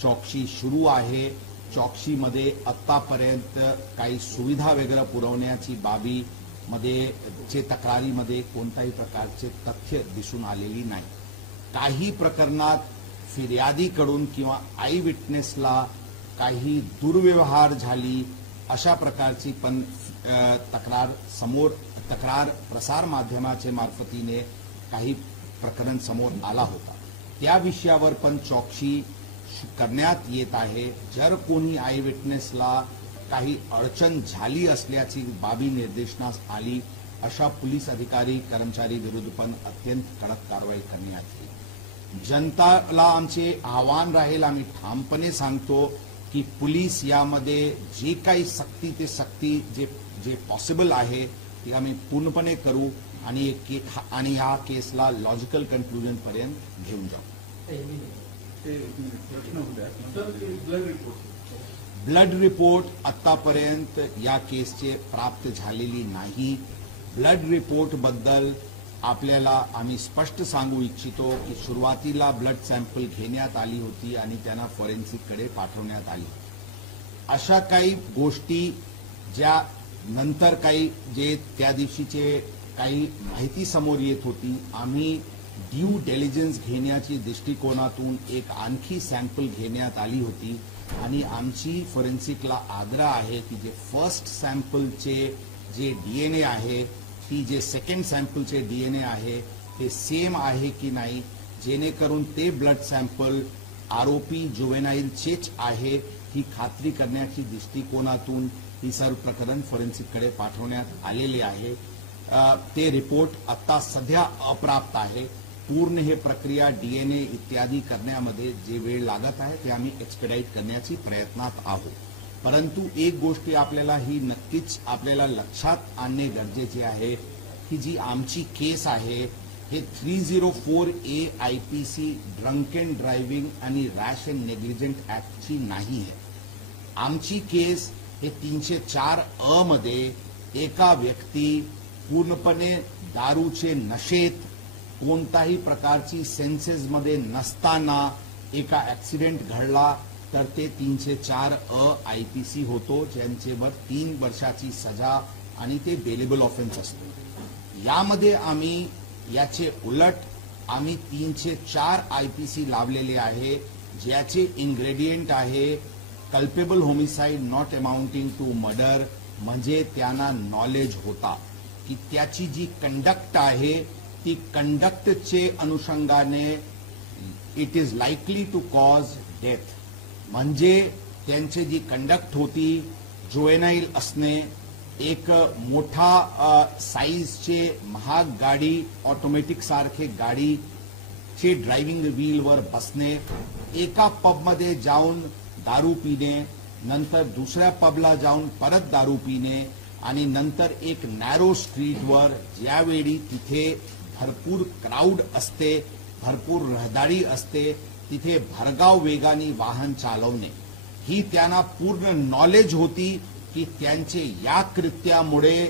चौकशी सुरू आहे. चौकशीमध्ये आतापर्यंत काही सुविधा वगैरे पुरवण्याची बाबीमध्ये तक्रारीमध्ये कोणत्याही प्रकारचे तथ्य दिसून आलेली नाही. काही प्रकरणात फिर्यादीकडून किंवा आय विटनेसला काही दुर्व्यवहार झाली अशा प्रकारची पण तक्रार प्रसार माध्यमाच्या मार्फतीने काही प्रकरण समोर आला होता. त्या विषयावर पण चौकशी करण्यात येत आहे. जर कोणी आय विटनेसला काही अडचण झाली असल्याची बाबी निर्देशनास आली अशा पोलीस अधिकारी कर्मचारी विरुद्ध पण अत्यंत कडक कारवाई करण्यात येईल. जनताला आमचे आव्हान राहील, आम्ही ठामपणे सांगतो की पोलीस यामध्ये जे काही सक्ती जे पॉसिबल आहे ते आम्ही पूर्णपणे करू आणि या केसला लॉजिकल कन्क्लुजन पर्यंत घेऊन जाऊ. प्रश्न होत्या ब्लड रिपोर्ट आतापर्यंत या केसचे प्राप्त झालेली नाही. ब्लड रिपोर्ट बद्दल आपल्याला आम्ही स्पष्ट सांगू इच्छितो की सुरुवातीला ब्लड सॅम्पल घेण्यात आली होती आणि त्यांना फॉरेन्सिककडे पाठवण्यात आली. अशा काही गोष्टी ज्या नंतर जे त्या दिवशीचे काही माहिती समोर येत होती, आम्ही ड्यू डिलिजन्स घेण्याची दृष्टिकोनातून एक आणखी सॅम्पल घेण्यात आली होती आणि आमची फॉरेन्सिकला आग्रह आहे की जे फर्स्ट सॅम्पलचे जे डीएनए आहे ती जे सेकंड सॅम्पलचे डीएनए आहे ते सेम आहे की नाही, जेणेकरून ते ब्लड सॅम्पल आरोपी जुवेनाईलचेच आहे ही खात्री करण्याची दृष्टिकोनातून ही सर्व प्रकरण फॉरेन्सिककडे पाठवण्यात आलेले आहे. ते रिपोर्ट आता सध्या अप्राप्त आहे. पूर्ण हे प्रक्रिया डीएनए इत्यादी करण्यामध्ये जे वेळ लागत आहे ते आम्ही एक्सपेडाईट करण्याची प्रयत्नात आहोत. परंतु एक गोष्ट आपल्याला ही नक्कीच आपल्याला लक्षात आणणे गरजेचे आहे की जी आमची केस आहे हे 304A IPC drunk and driving आणि रॅश अँड नेग्लिजंट ऍक्टची नाही आहे. आमची केस हे 304A मध्ये एका व्यक्ती पूर्णपणे दारूचे नशेत कोणत्याही प्रकारची सेन्सेसमध्ये नसताना एका ऍक्सिडेंट घडला तर ते 304A IPC होतो, ज्यांच्यावर 3 वर्षाची सजा आणि ते बेलेबल ऑफेन्स असतो. यामध्ये आम्ही याचे उलट आम्ही 304 IPC लावलेले आहे, ज्याचे इन्ग्रेडियंट आहे culpable homicide not amounting to murder, म्हणजे त्यांना नॉलेज होता की त्याची जी कंडक्ट आहे ती कंडक्टचे अनुषंगाने it is likely to cause death. म्हणजे त्यांची जी कंडक्ट होती जुवेनाईल असणे, एक मोठा साईजचे महाग गाडी ऑटोमॅटिक सारखे गाडीचे ड्रायव्हिंग व्हीलवर बसणे, एका पबमध्ये जाऊन दारू पिणे, नंतर दुसऱ्या पबला जाऊन परत दारू पिणे आणि नंतर एक नॅरो स्ट्रीटवर ज्यावेळी तिथे भरपूर क्राऊड असते, भरपूर रहदारी असते, तिथे भरधाव वेगाने वाहन चालवणे ही त्यांना पूर्ण नॉलेज होती की त्यांचे या कृत्यामुळे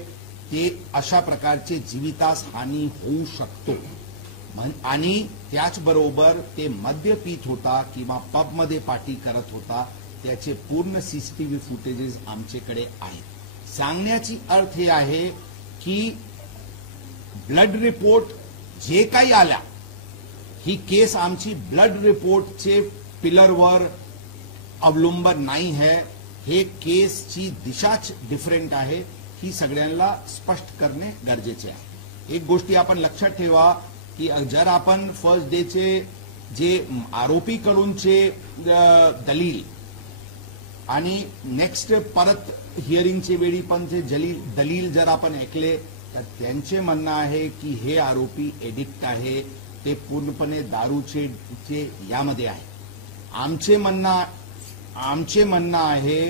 ते अशा प्रकारचे जीवितास हानी होऊ शकतो. आणि त्याचबरोबर ते मद्य पीत होता किंवा पबमध्ये पार्टी करत होता, त्याचे पूर्ण सीसीटीव्ही फुटेजेस आमच्याकडे आहेत. सांगण्याची अर्थ हे आहे की ब्लड रिपोर्ट जे काही आल्या ही केस आमची ब्लड रिपोर्टचे पिलरवर अवलंबन नाही आहे. हे केसची दिशाच डिफरंट आहे, ही सगळ्यांना स्पष्ट करणे गरजेचे आहे. एक गोष्टी आपण लक्षात ठेवा की जर आपण फर्स्ट डेचे जे आरोपीकडूनचे दलील आणि नेक्स्ट परत हिअरिंगचे वेळी पण जे दलील जर आपण ऐकले तर त्यांचे म्हणणं आहे की हे आरोपी एडिक्ट आहे, ते पूर्णपणे दारूचे यामध्ये आहे. आमचे म्हणणं आहे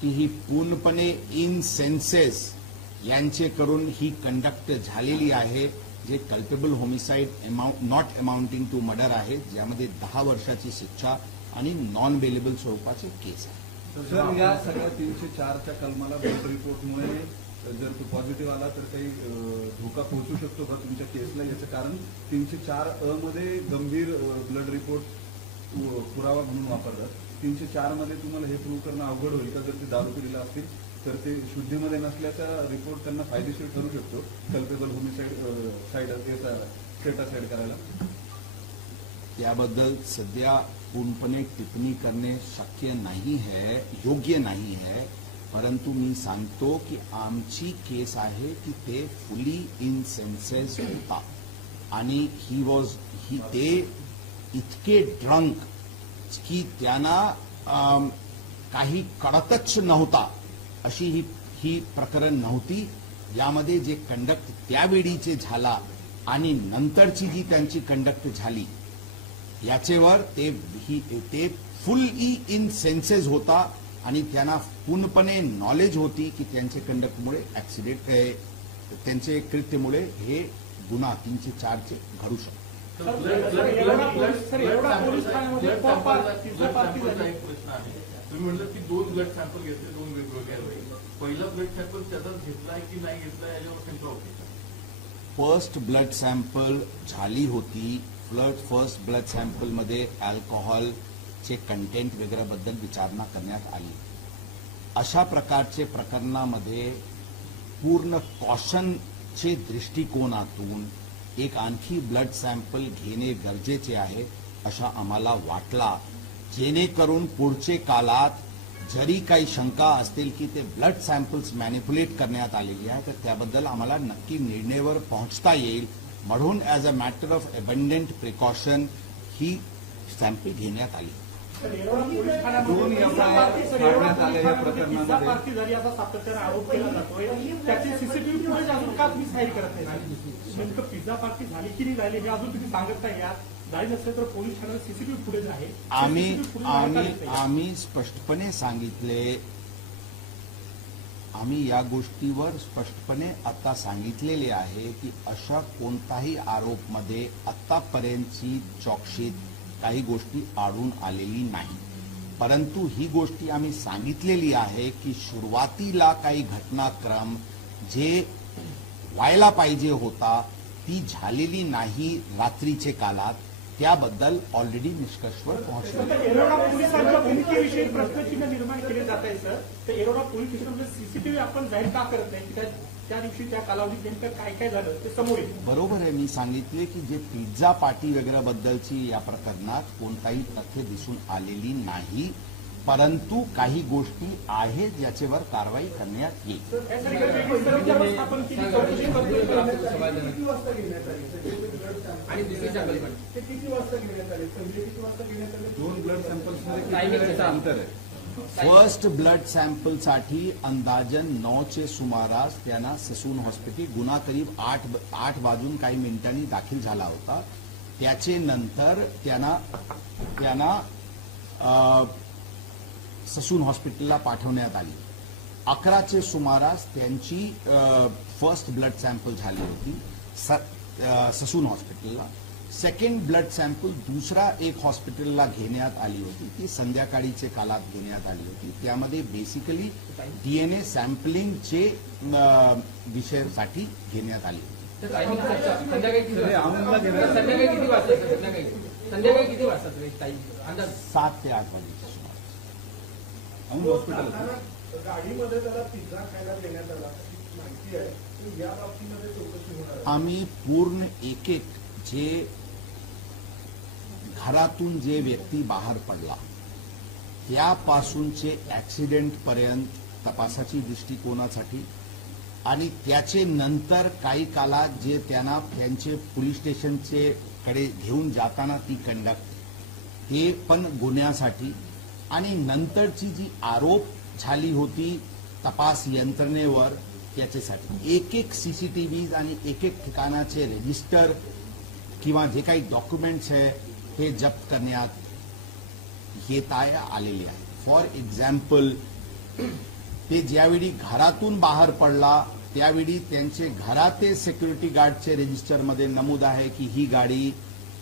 की ही पूर्णपणे इन सेन्सेस यांचेकडून ही कंडक्ट झालेली आहे, जे culpable homicide not amounting to murder आहे, ज्यामध्ये 10 वर्षाची शिक्षा आणि नॉन बेलेबल स्वरूपाचे केस आहे. सर, या सगळ्या 304च्या कलमाला ब्लड रिपोर्टमुळे जर तो पॉझिटिव्ह आला तर काही धोका पोहोचू शकतो का तुमच्या केसला? याचं कारण 304 मध्ये गंभीर ब्लड रिपोर्ट पुरावा म्हणून वापरतात. 304 मध्ये तुम्हाला हे प्रूव्ह करणं अवघड होईल का? जर ते दारू पिलेला असतील तर ते शुद्धीमध्ये नसल्याचा रिपोर्ट त्यांना फायदेशीर ठरू शकतो कल्पेबल होमिसाइड स्टेटासाइड करायला. त्याबद्दल सध्या पूर्णपणे टिप्पणी करणे शक्य नाही है, योग्य नाही है. परंतु मी सांगतो की आमची केस आहे की ते फुली इन सेन्सेस होता आणि ते इतके ड्रंक की त्यांना काही कळतच नव्हता अशी ही प्रकरण नव्हती. यामध्ये जे कंडक्ट त्यावेळीचे झाला आणि नंतरची जी त्यांची कंडक्ट झाली याचेवर ते फुली इन सेन्सेस होता आणि त्यांना पूर्णपणे नॉलेज होती की त्यांच्या कंडक्टमुळे ऍक्सिडेंट त्यांचे कृत्यामुळे हे गुन्हा 304 घडू शकतो. तुम्ही म्हटलं की 2 ब्लड सॅम्पल घेतले, 2 वेगवेगळ्या वेळी. पहिला ब्लड सॅम्पल त्याचाच घेतलाय की नाही घेतलाय याच्यावर शंका होती. फर्स्ट ब्लड सॅम्पल झाली होती. फर्स्ट ब्लड सॅम्पलमध्ये अल्कोहोलचे कंटेंट वगैरेबद्दल विचारणा करण्यात आली. अशा प्रकारचे प्रकरणामध्ये पूर्ण कॉशनचे दृष्टिकोनातून एक आणखी ब्लड सॅम्पल घेणे गरजेचे आहे असा आम्हाला वाटला, जेणेकरून पुढचे काळात जरी काही शंका असतील की ते ब्लड सॅम्पल्स मॅनिप्युलेट करण्यात आलेली आहे तर त्याबद्दल आम्हाला नक्की निर्णयावर पोहोचता येईल. म्हणून as a matter of abundant precaution he sample घेण्यात आली. 2 काढण्यात आले या प्रकरणामध्ये. पार्टी झाली असा सातत्याने आरोप केला जातोय. त्याची सीसीटीव्ही फुटेज अजून का तुम्ही साईड करत नाही? नेमकं पिझ्झा पार्टी झाली की नाही झाली हे अजून तुम्ही सांगत नाही. या झाली नसेल तर पोलीस ठाण्यात सीसीटीव्ही फुटेज आहे. आम्ही स्पष्टपणे सांगितले, आम्ही या गोष्टीवर स्पष्टपणे आता सांगितलेले आहे की अशा कोणताही आरोपमध्ये आतापर्यंतची चौकशीत काही गोष्टी आढळून आलेली नाही. परंतु ही गोष्टी आम्ही सांगितलेली आहे की सुरुवातीला काही घटनाक्रम जे व्हायला पाहिजे होता ती झालेली नाही रात्रीचे काळात, त्याबद्दल ऑलरेडी निष्कर्षवर पोहोचले. एरोडा पोलिसांच्या भूमिकेविषयी प्रश्नचिन्ह निर्माण केले जात आहे सर. तर एरोडा पोलीस स्टेशनमध्ये सीसीटीव्ही आपण जाहीर का करत नाही? त्या दिवशी त्या कालावधीत नेमकं काय काय झालं ते समोर येईल. बरोबर आहे, मी सांगितले की जे पिझ्झा पार्टी वगैरे बद्दलची या प्रकरणात कोणताही तथ्य दिसून आलेली नाही, परंतु काही गोष्टी आहेत ज्याच्यावर कारवाई करण्यात येईल. आणि दुसरी सॅम्पल पण किती वाजता घेण्यात आले? किती वाजता घेण्यात आले? 2 ब्लड सॅम्पल्समध्ये अंतर आहे. फर्स्ट ब्लड सॅम्पलसाठी अंदाजन 9चे सुमारास त्यांना ससून हॉस्पिटल गुन्हा करीब 8 वाजून काही मिनिटांनी दाखल झाला होता. त्याचे नंतर त्यांना ससून हॉस्पिटलला पाठवण्यात आली. 11चे सुमारास त्यांची फर्स्ट ब्लड सॅम्पल झाली होती ससून हॉस्पिटलला. सेकंड ब्लड सॅम्पल दुसरा एक हॉस्पिटलला घेण्यात आली होती, ती संध्याकाळीचे काळात घेण्यात आली होती. त्यामध्ये बेसिकली डीएनए सॅम्पलिंगचे विषयासाठी घेण्यात आली होती. संध्याकाळी किती वाजता? संध्याकाळी किती वाजता? 7 ते 8 वाजेच्या सुमारास. हॉस्पिटल गाडीमध्ये त्याला पिझ्झा खायला देण्यात आला माहिती आहे. या बाबतीमध्ये चौकशी होणार. आम्ही पूर्ण एक जे घरातून जे व्यक्ती बाहेर पडला त्यापासूनचे ऍक्सिडेंट पर्यंत तपासाची दृष्टिकोनासाठी आणि त्याचे नंतर काही काळात जे त्यांना त्यांचे पोलीस स्टेशनचे कडे घेऊन जाताना ती कंडक्ट ते पण गुन्ह्यासाठी आणि नंतरची जी आरोप झाली होती तपास यंत्रणेवर त्याच्यासाठी एक सीसीटीव्ही आणि एक ठिकाणाचे रजिस्टर किंवा जे काही डॉक्युमेंट्स आहे ते जप्त करण्यात येत आलेले आहे. फॉर एक्झाम्पल, ते ज्यावेळी घरातून बाहेर पडला त्यावेळी त्यांचे घराते सिक्युरिटी गार्डचे रजिस्टरमध्ये नमूद आहे की ही गाडी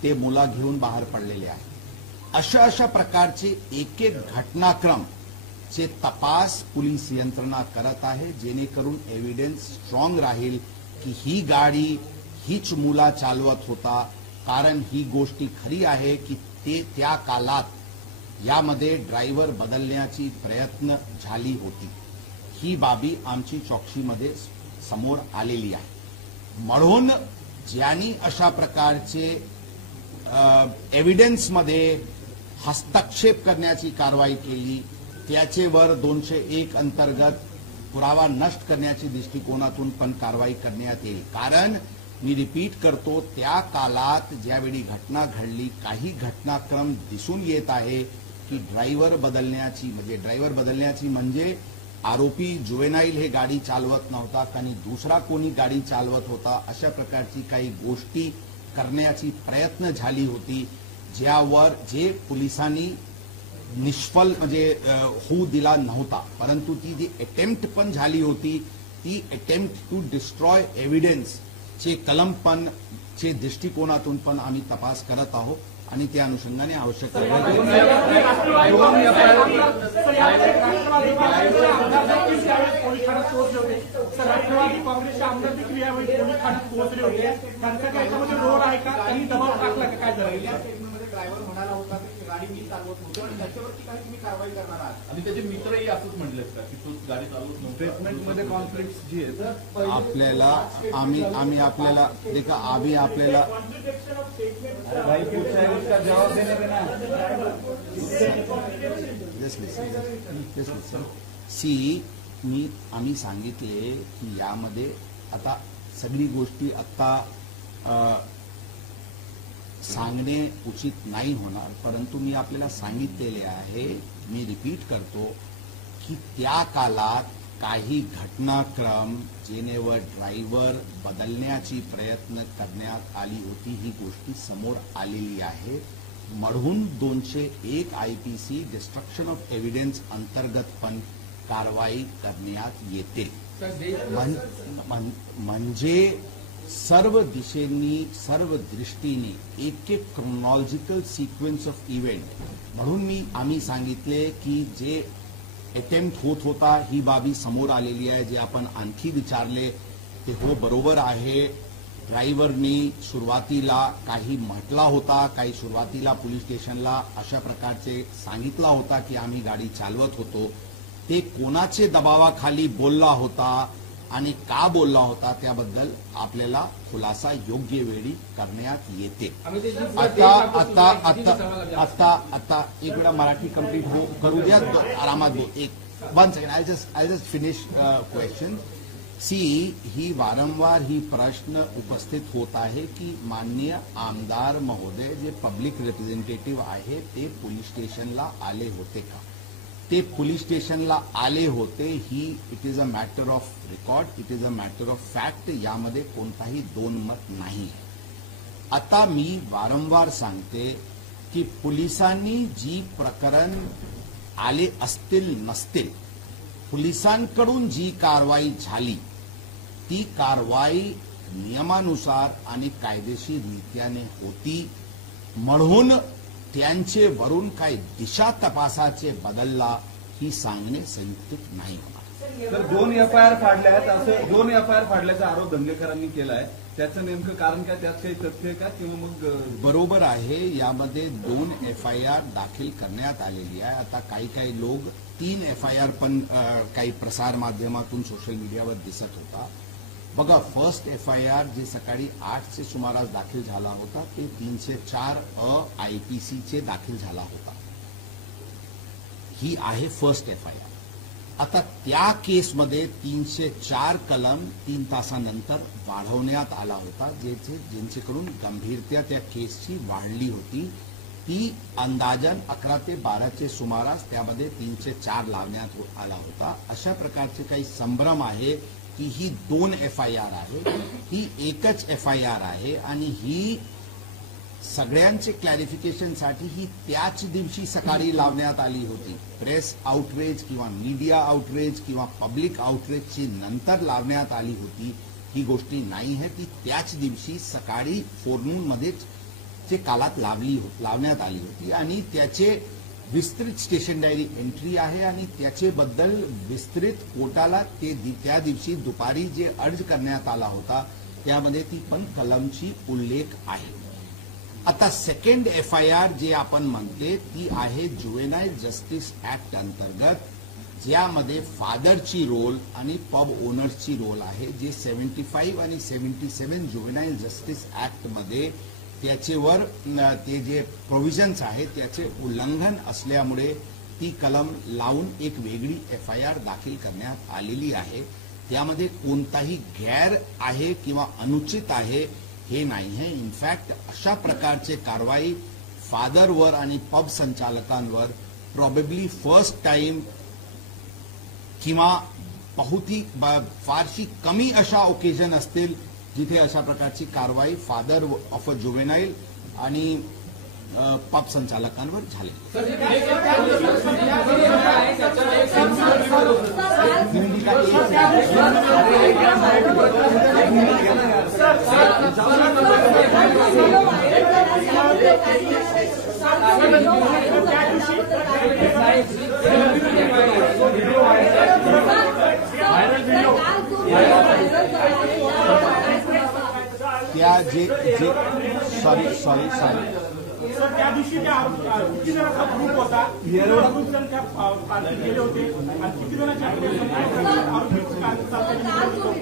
ते मुला घेऊन बाहेर पडलेले आहे. अशा प्रकारचे एक एक घटनाक्रम चे तपास पोलीस यंत्रणा करत आहे, जेणेकरून एव्हिडन्स स्ट्रॉंग राहील की ही गाडी हीच मुला चालवत होता. कारण ही गोष्टी खरी आहे की ते त्या काळात यामध्ये ड्रायव्हर बदलण्याची प्रयत्न झाली होती. ही बाबी आमची चौकशीमध्ये समोर आलेली आहे. म्हणून ज्यांनी अशा प्रकारचे एव्हिडन्समध्ये हस्तक्षेप करण्याची कारवाई केली त्याचेवर 201 अंतर्गत पुरावा नष्ट करण्याच्या दृष्टिकोनातून पण कारवाई करण्यात येईल. कारण मी रिपीट करतो, त्या काळात ज्यावेळी घटना घडली काही घटनाक्रम दिसून येत आहे की ड्रायव्हर बदलण्याची म्हणजे आरोपी जुवेनाईल हे गाडी चालवत नव्हता आणि दुसरा कोणी गाडी चालवत होता. अशा प्रकारची काही गोष्टी करण्याची प्रयत्न झाली होती, ज्यावर जे पोलिसांनी निष्फळ होऊ दिला नव्हता. परंतु ती जी अटेम्प्ट पण झाली होती, ती अटेम्प्ट टू डिस्ट्रॉय एव्हिडन्स चे कलम पण चे दृष्टिकोनातून पण आम्ही तपास करत आहोत आणि त्या अनुषंगाने आवश्यक कारवाई राष्ट्रवादी काँग्रेसचे आमदार देखील यावेळी पोलीस ठाण्यात पोहोचले होते. त्यांचा काय याच्यामध्ये रोल आहे का? त्यांनी दबाव टाकला का? काय झालं? ड्रायव्हर म्हणाला होता की गाडी मी चालवत होतो आणि त्याच्यावरती काही तुम्ही कारवाई करणार आहात आणि त्याचे मित्रही असंच म्हटलेत का की तू गाडी चालवत नव्हतं? स्टेटमेंटमध्ये कॉन्फ्लिक्ट जी आहेत आपल्याला आम्ही आपल्याला देखा आम्ही आपल्याला भाई कुछ है उसका जवाब देने देना. आम्ही सांगितले की यामध्ये आता सगळी गोष्टी आता सांगणे उचित नाही होणार, परंतु मी आपल्याला सांगितलेले आहे, मी रिपीट करतो की त्या काळात काही घटनाक्रम जेनेवर ड्रायव्हर बदलण्याची प्रयत्न करण्यात आली होती, ही गोष्टी समोर आलेली आहे. म्हणून 201 IPC डिस्ट्रक्शन ऑफ एव्हिडन्स अंतर्गत पण कारवाई करण्यात येते. म्हणजे सर्व दिशेंनी सर्व दृष्टीने एक एक क्रोनॉलॉजिकल सिक्वेन्स ऑफ इव्हेंट. म्हणून आम्ही सांगितले की जे अटेम्प्ट होत होता ही बाबी समोर आलेली आहे. जे आपण आणखी विचारले ते हो बरोबर आहे. ड्रायव्हरनी सुरुवातीला काही म्हटला होता, काही सुरुवातीला पोलीस स्टेशनला अशा प्रकारचे सांगितला होता की आम्ही गाडी चालवत होतो. ते कोणाचे दबावाखाली बोलला होता आणि का बोलला होता त्याबद्दल आपल्याला खुलासा योग्य वेळी करण्यात येते. आता एक वेळा मराठी कंप्लीट करू द्या, आरामात एक 1 second. I just finish question. ही वारंवार ही प्रश्न उपस्थित होत आहे की माननीय आमदार महोदय जे पब्लिक रिप्रेझेंटेटिव्ह आहे ते पोलीस स्टेशनला आले होते का? ते पोलीस स्टेशनला आले होते. It is a matter of record, it is a matter of fact. यामध्ये कोणताही दोन मत नाही. आता मी वारंवार सांगते की पोलिसांनी जी प्रकरण आले असतील नसतील, पोलिसांकडून जी कारवाई झाली ती कारवाई नियमानुसार आणि कायदेशीर रीत्याने होती. म्हणून त्यांचे वरून काही दिशा तपासाचे बदलला ही सांगणे संयुक्तिक नाही होणार. तर 2 FIR फाडल्यात असं 2 FIR फाडल्याचा आरोप दंगेकरांनी केलाय. त्याचं नेमकं कारण काय? त्यात काही तथ्य आहे का किंवा मग? बरोबर आहे. यामध्ये 2 FIR दाखल करण्यात आलेली आहे. आता काही लोक 3 FIR पण काही प्रसार माध्यमातून सोशल मीडियावर दिसत होता. बघा, फर्स्ट FIR जे सकाळी 8चे सुमारास दाखल झाला होता ते 304 IPC चे दाखल झाला होता. ही आहे फर्स्ट FIR. आता त्या केसमध्ये 304 कलम 3 तासानंतर वाढवण्यात आला होता, ज्यांच्याकडून गंभीरता त्या केसची वाढली होती. ती अंदाजन 11 ते 12चे सुमारास त्यामध्ये 304 लावण्यात आला होता. अशा प्रकारचे काही संभ्रम आहे की ही 2 FIR आहे, ही एकच FIR आहे आणि ही सगळ्यांचे क्लॅरिफिकेशनसाठी ही त्याच दिवशी सकाळी लावण्यात आली होती. प्रेस आउटरेज किंवा मीडिया आउटरेज किंवा पब्लिक आउटरेजची नंतर लावण्यात आली होती ही गोष्टी नाही आहे. ती त्याच दिवशी सकाळी फोरनूनमध्येच जे कालात लावण्यात आली होती आणि त्याचे विस्तृत स्टेशन डायरी एंट्री आहे आणि त्याचे बद्दल विस्तृत कोर्टाला त्या दिवशी दुपारी जे अर्ज करण्यात आला होता त्यामध्ये ती पण कलमची उल्लेख आहे. आता सेकंड FIR जे आपण म्हणते ती आहे जुवेनाईल जस्टिस ऍक्ट अंतर्गत, ज्यामध्ये फादरची रोल आणि पब ओनर्सची रोल आहे, जे 75 आणि 77 जुवेनाईल जस्टिस ऍक्ट मध्ये त्याचेवर ते जे प्रोव्हिजन्स आहेत त्याचे उल्लंघन असल्यामुळे ती कलम लावून एक वेगळी FIR दाखल करण्यात आलेली आहे. त्यामध्ये कोणताही गैर आहे किंवा अनुचित आहे हे नाही आहे. इनफॅक्ट अशा प्रकारचे कारवाई फादरवर आणि पब संचालकांवर प्रॉबेबली फर्स्ट टाइम किंवा फारशी कमी अशा ओकेजन असतील जिथे अशा प्रकारची कारवाई फादर ऑफ अ जुवेनाईल आणि पब संचालकांवर झाली. त्या जे सॉरी सर त्या दिवशी किती जणांचा ग्रुप होता, ग्रुप जण त्या पार्टीत गेले होते आणि किती जणांच्या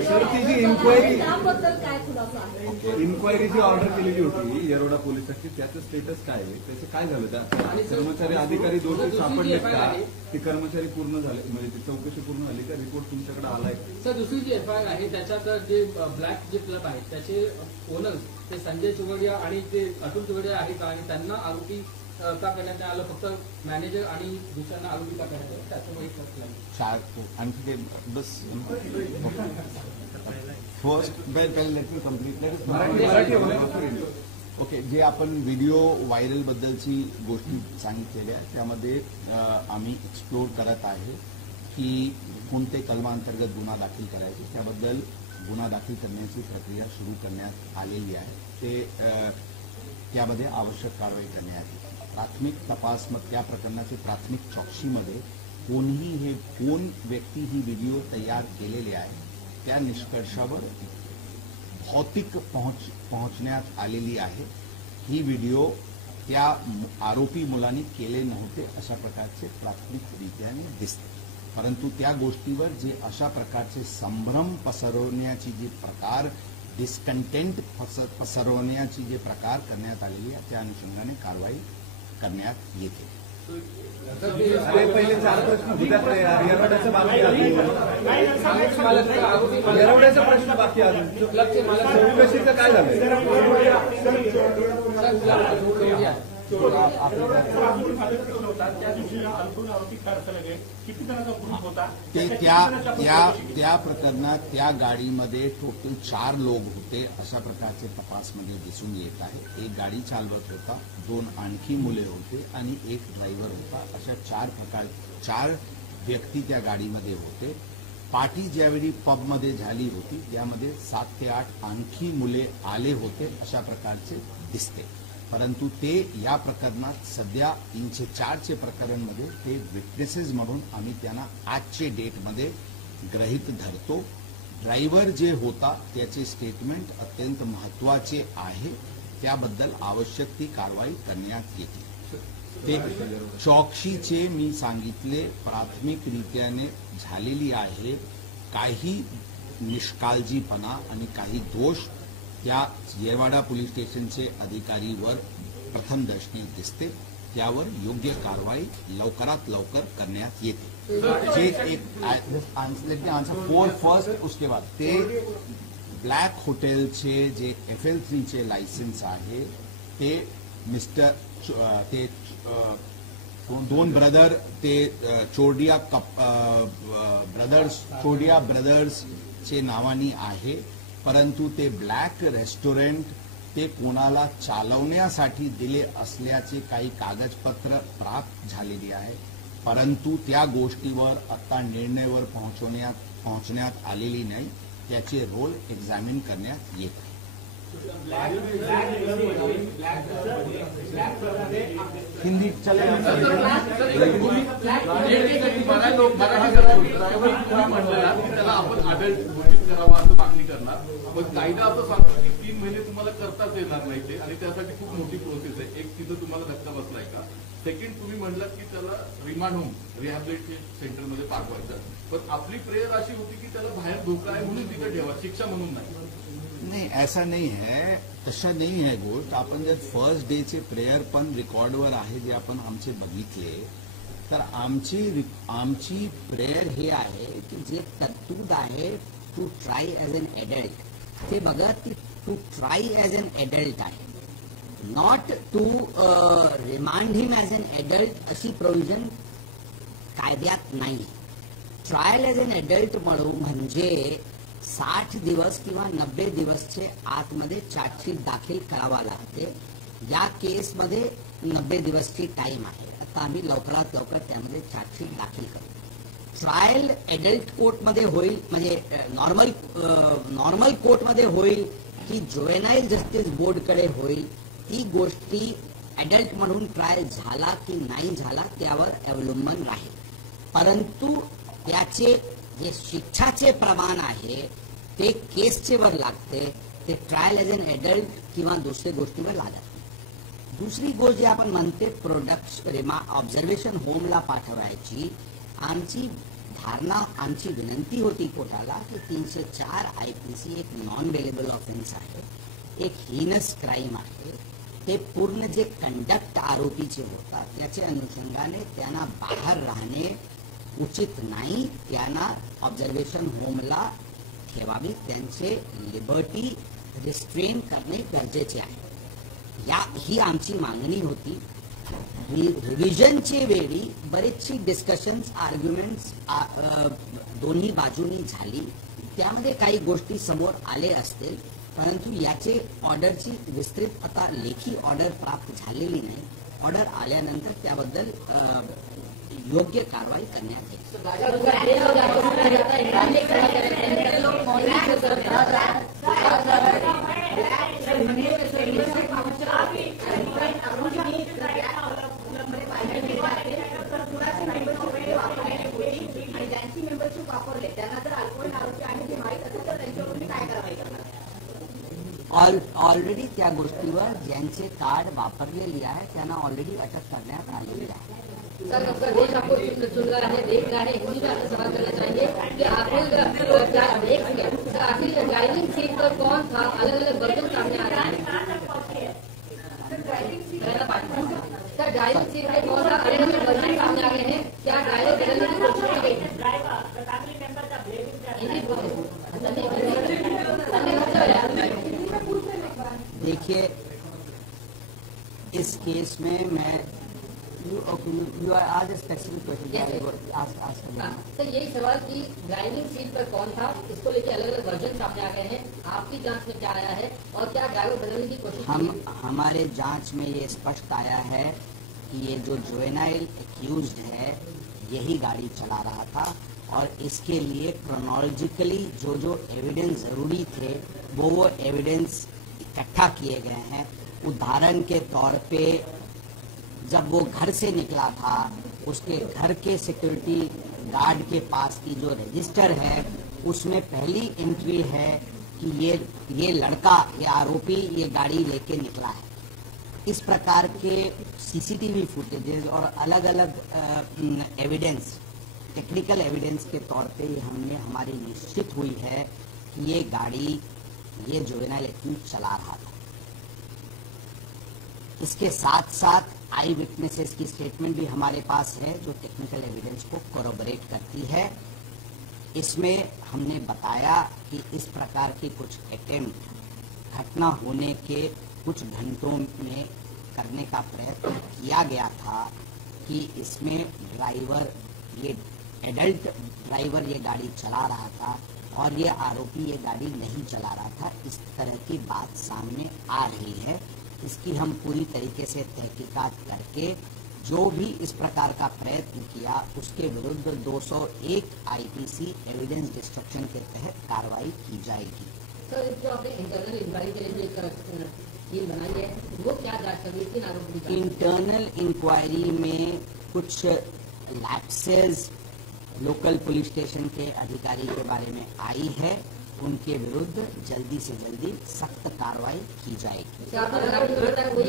सर ती जी इन्क्वायरी जी ऑर्डर केलेली होती येरवडा पोलिसांची त्याचं स्टेटस काय आहे, त्याचं काय झालं? त्या कर्मचारी अधिकारी दोषी सापडलेत का? ते कर्मचारी पूर्ण झाले म्हणजे ती चौकशी पूर्ण झाली का? रिपोर्ट तुमच्याकडे आलाय? सर दुसरी जी FIR आहे त्याच्यात जे ब्लॅक जे क्लब आहेत त्याचे ओनर्स ते संजय चुगडिया आणि ते अतुल चुगडिया आहेत आणि त्यांना आरोपी का करण्यात आलं, फक्त मॅनेजर आणि दुसऱ्यांना आरोपी का करण्यात आलं त्याच्यामुळे एक प्रश्न आणखी ते बस first let me complete. Okay, जे आपण व्हिडिओ व्हायरल बद्दलची गोष्टी सांगितलेल्या त्यामध्ये आम्ही एक्सप्लोर करत आहे की कोणते कलमांतर्गत गुन्हा दाखल करायचे, त्याबद्दल गुन्हा दाखल करण्याची प्रक्रिया सुरू करण्यात आलेली आहे. ते त्यामध्ये आवश्यक कारवाई करण्यात येईल. प्राथमिक तपास मग त्या प्रकरणाचे प्राथमिक चौकशीमध्ये कोण व्यक्ती ही व्हिडिओ तयार केलेले आहे त्या निष्कर्षावर भौतिक पोहोचण्यात आलेली आहे. ही व्हिडिओ त्या आरोपी मुलांनी केले नव्हते अशा प्रकारचे प्राथमिकरित्याने दिसते, परंतु त्या गोष्टीवर जे अशा प्रकारचे संभ्रम पसरवण्याची जी प्रकार डिस्कंटेंट पसरवण्याची जे प्रकार करण्यात आलेली आहे त्या अनुषंगाने कारवाई करण्यात येते. पहिले 4 प्रश्न येरवड्याचा बाकी येरवड्याचा प्रश्न बाकी अजून चौकशीचं काय झालं? त्या प्रकरणात त्या गाडीमध्ये टोटल 4 लोक होते अशा प्रकारचे तपासमध्ये दिसून येत आहे. एक गाडी चालवत होता, 2 आणखी मुले होते आणि एक ड्रायव्हर होता. अशा 4 व्यक्ती त्या गाडीमध्ये होते. पार्टी ज्यावेळी पबमध्ये झाली होती त्यामध्ये 7 ते 8 आणखी मुले आले होते अशा प्रकारचे दिसते, परंतु ते या प्रकरणात सध्या 304चे प्रकरणमध्ये ते विटनेसेस म्हणून आम्ही त्यांना आजचे डेटमध्ये गृहीत धरतो. ड्रायव्हर जे होता त्याचे स्टेटमेंट अत्यंत महत्वाचे आहे, त्याबद्दल आवश्यक ती कारवाई करण्यात येते. ते चौकशीचे मी सांगितले प्राथमिकरित्याने झालेली आहे. काही निष्काळजीपणा आणि काही दोष त्या येरवाडा पोलीस स्टेशनचे अधिकारीवर प्रथमदर्शनी दिसते, त्यावर योग्य कारवाई लवकरात लवकर करण्यात येते. जे एक आन्सर 4 फर्स्ट उसके बाद ते ब्लॅक हॉटेलचे जे FL3चे लायसन्स आहे ते ते 2 ब्रदर ते चोरडिया ब्रदर्सचे नावानी आहे, परंतु ते ब्लॅक रेस्टॉरंट ते कोणाला चालवण्यासाठी दिले असल्याचे काही कागदपत्र प्राप्त झालेली आहे, परंतु त्या गोष्टीवर आता निर्णयावर पोहोचण्यात आलेली नाही. त्याचे रोल एक्झामिन करण्यात येत आहे. हिंदी चलेगा ड्रायव्हर म्हणलेला की त्याला आपण अडल्ट घोषित करावा असं मागणी करणार. मग कायदा असं सांगतो की 3 महिने तुम्हाला करताच येणार नाही ते, आणि त्यासाठी खूप मोठी प्रोसेस आहे. एक तिथं तुम्हाला धक्का बसलाय का? सेकंड, तुम्ही म्हणलात की त्याला रिमांड होम रिहॅबिलिटेशन सेंटरमध्ये पाठवायचं, पण आपली प्रेयर अशी होती की त्याला बाहेर धोका आहे म्हणून तिथे ठेवा, शिक्षा म्हणून नाही. नाही, ऐसा नहीं है, तसं नाही है गोष्ट. आपण जर फर्स्ट डेचे प्रेयर पण रेकॉर्डवर आहे, जे आपण आमचे बघितले, तर आमची प्रेयर हे आहे की जे तरतूद आहे to try as an adult, ते बघा की to try as an adult आहे, not to remand him as an adult अशी प्रोव्हिजन कायद्यात नाही. ट्रायल ॲज एन एडल्ट म्हणजे 60 दिवस किंवा 90 दिवसचे आतमध्ये चार्जशीट दाखल करावा लागते. या केसमध्ये 90 दिवसची टाइम आहे. आता आम्ही लवकरात लवकर त्यामध्ये चार्जशीट दाखल करू. ट्रायल एडल्ट कोर्टमध्ये होईल, म्हणजे नॉर्मल कोर्टमध्ये होईल की ज्युवेनाईल जस्टिस बोर्डकडे होईल, ती गोष्टी एडल्ट म्हणून ट्रायल झाला की नाही झाला त्यावर अवलंबून राहील. परंतु त्याचे जे शिक्षाचे प्रमाण आहे ते केसचे वर लागते, ते ट्रायल ॲज एन एडल्ट किंवा दुसऱ्या गोष्टीवर लागत नाही. दुसरी गोष्ट जी आपण म्हणते प्रोडक्शन ऑब्झर्वेशन होमला पाठवायची, आमची धारणा, आमची विनंती होती कोर्टाला की 304 IPC एक नॉन बेलेबल ऑफेन्स आहे, एक हिनस क्राईम आहे. ते पूर्ण जे कंडक्ट आरोपीचे होतात त्याच्या अनुषंगाने त्यांना बाहेर राहणे उचित नाही, त्यांना ऑब्झर्वेशन होमला ठेवावी, त्यांचे लिबर्टी रिस्ट्रेन करणे गरजेचे आहे. ही आमची मागणी होती. रिव्हिजनचे वेळी बरेचशी डिस्कशन्स, आर्ग्युमेंट्स दोन्ही बाजूनी झाली. त्यामध्ये काही गोष्टी समोर आले असतील, परंतु याचे ऑर्डरची विस्तृत आता लेखी ऑर्डर प्राप्त झालेली नाही. ऑर्डर आल्यानंतर त्याबद्दल योग्य कारवाई करण्यात येईल. ऑलरेडी त्या गोष्टीवर ज्यांचे कार्ड वापरलेली आहे त्यांना ऑलरेडी अटक करण्यात आलेली आहे. सर, आपका देश आपको सुन रहा है, देख रहा है, इसी बात से सवाल करना चाहेंगे कि आखिर ड्राइविंग सीट पर कौन था? अलग अलग वर्जन सामने आ रहे हैं. सर, ड्राइविंग सीट पर कौन था? अलग अलग वर्जन सामने आ रहे हैं. क्या ड्राइवर बदलने की कोशिश की गई? देखिए, इस केस में मैं आज स्पेसिफिक क्वेश्चन सर, यही सवाल कि ड्राइविंग सीट पर कौन था, इसको लेकर अलग अलग वर्जन सामने आ गए हैं. आपकी जांच में क्या आया है और क्या ड्राइवर बदलने की कोशिश हमारे जांच में ये स्पष्ट आया है कि ये जो जुवेनाइल एक्यूज्ड है यही गाड़ी चला रहा था, और इसके लिए क्रोनोलॉजिकली जो एविडेंस जरूरी थे वो एविडेंस इकट्ठा किए गए हैं. उदाहरण के तौर पे जब वो घर से निकला था, उसके घर के सिक्योरिटी गार्ड के पास की जो रजिस्टर है उसमें पहली एंट्री है कि ये लड़का, ये आरोपी ये गाड़ी लेके निकला है. इस प्रकार के सीसीटीवी फुटेजेस और अलग अलग एविडेंस, टेक्निकल एविडेंस के तौर पे हमने हमारी निश्चित हुई है कि ये गाड़ी ये जुवेनाइल एक्यूज चला रहा था. इसके साथ साथ आई विटनेसेस की स्टेटमेंट भी हमारे पास है जो टेक्निकल एविडेंस को कोरोबरेट करती है. इसमें हमने बताया कि इस प्रकार की कुछ अटेम्प्ट घटना होने के कुछ घंटों में करने का प्रयत्न किया गया था कि इसमें ड्राइवर, ये एडल्ट ड्राइवर ये गाड़ी चला रहा था और ये आरोपी ये गाड़ी नहीं चला रहा था. इस तरह की बात सामने आ रही है. इसकी हम पूरी तरीके से तहकीकात करके जो भी इस प्रकार का प्रयत्न किया उसके विरुद्ध 201 IPC एविडेंस डिस्ट्रक्शन के तहत कार्रवाई की जाएगी. सर जो आपने इंटरनल इंक्वायरी के लिए जो एक टीम बनाई है वो क्या जांच कर रही है, किन आरोपों की जांच? इंटरनल इंक्वायरी में कुछ लैप्सेस लोकल पुलिस स्टेशन के अधिकारी के बारे में आई है, उनके विरुद्ध जल्दी से जल्दी सख्त कार्रवाई की जाएगी। क्या आपको लगा कि लगता है कोई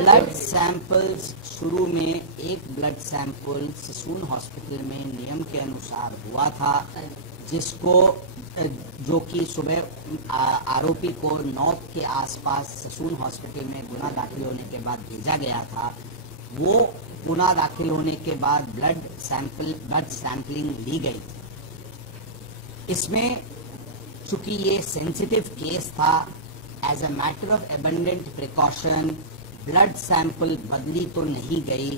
ब्लड सैंपल्स शुरू में एक ब्लड सैंपल ससून हॉस्पिटल में नियम के अनुसार हुआ था, जिसको जो कि सुबह आरोपी को 9 के आसपास ससून हॉस्पिटल में गुना दाखिल होने के बाद भेजा गया था। वो गुना दाखिल होने के बाद ब्लड सैंपलिंग ली गई थी। इसमें चूंकि ये सेंसिटिव केस था, as a matter of abundant precaution blood sample बदली तो नहीं गई।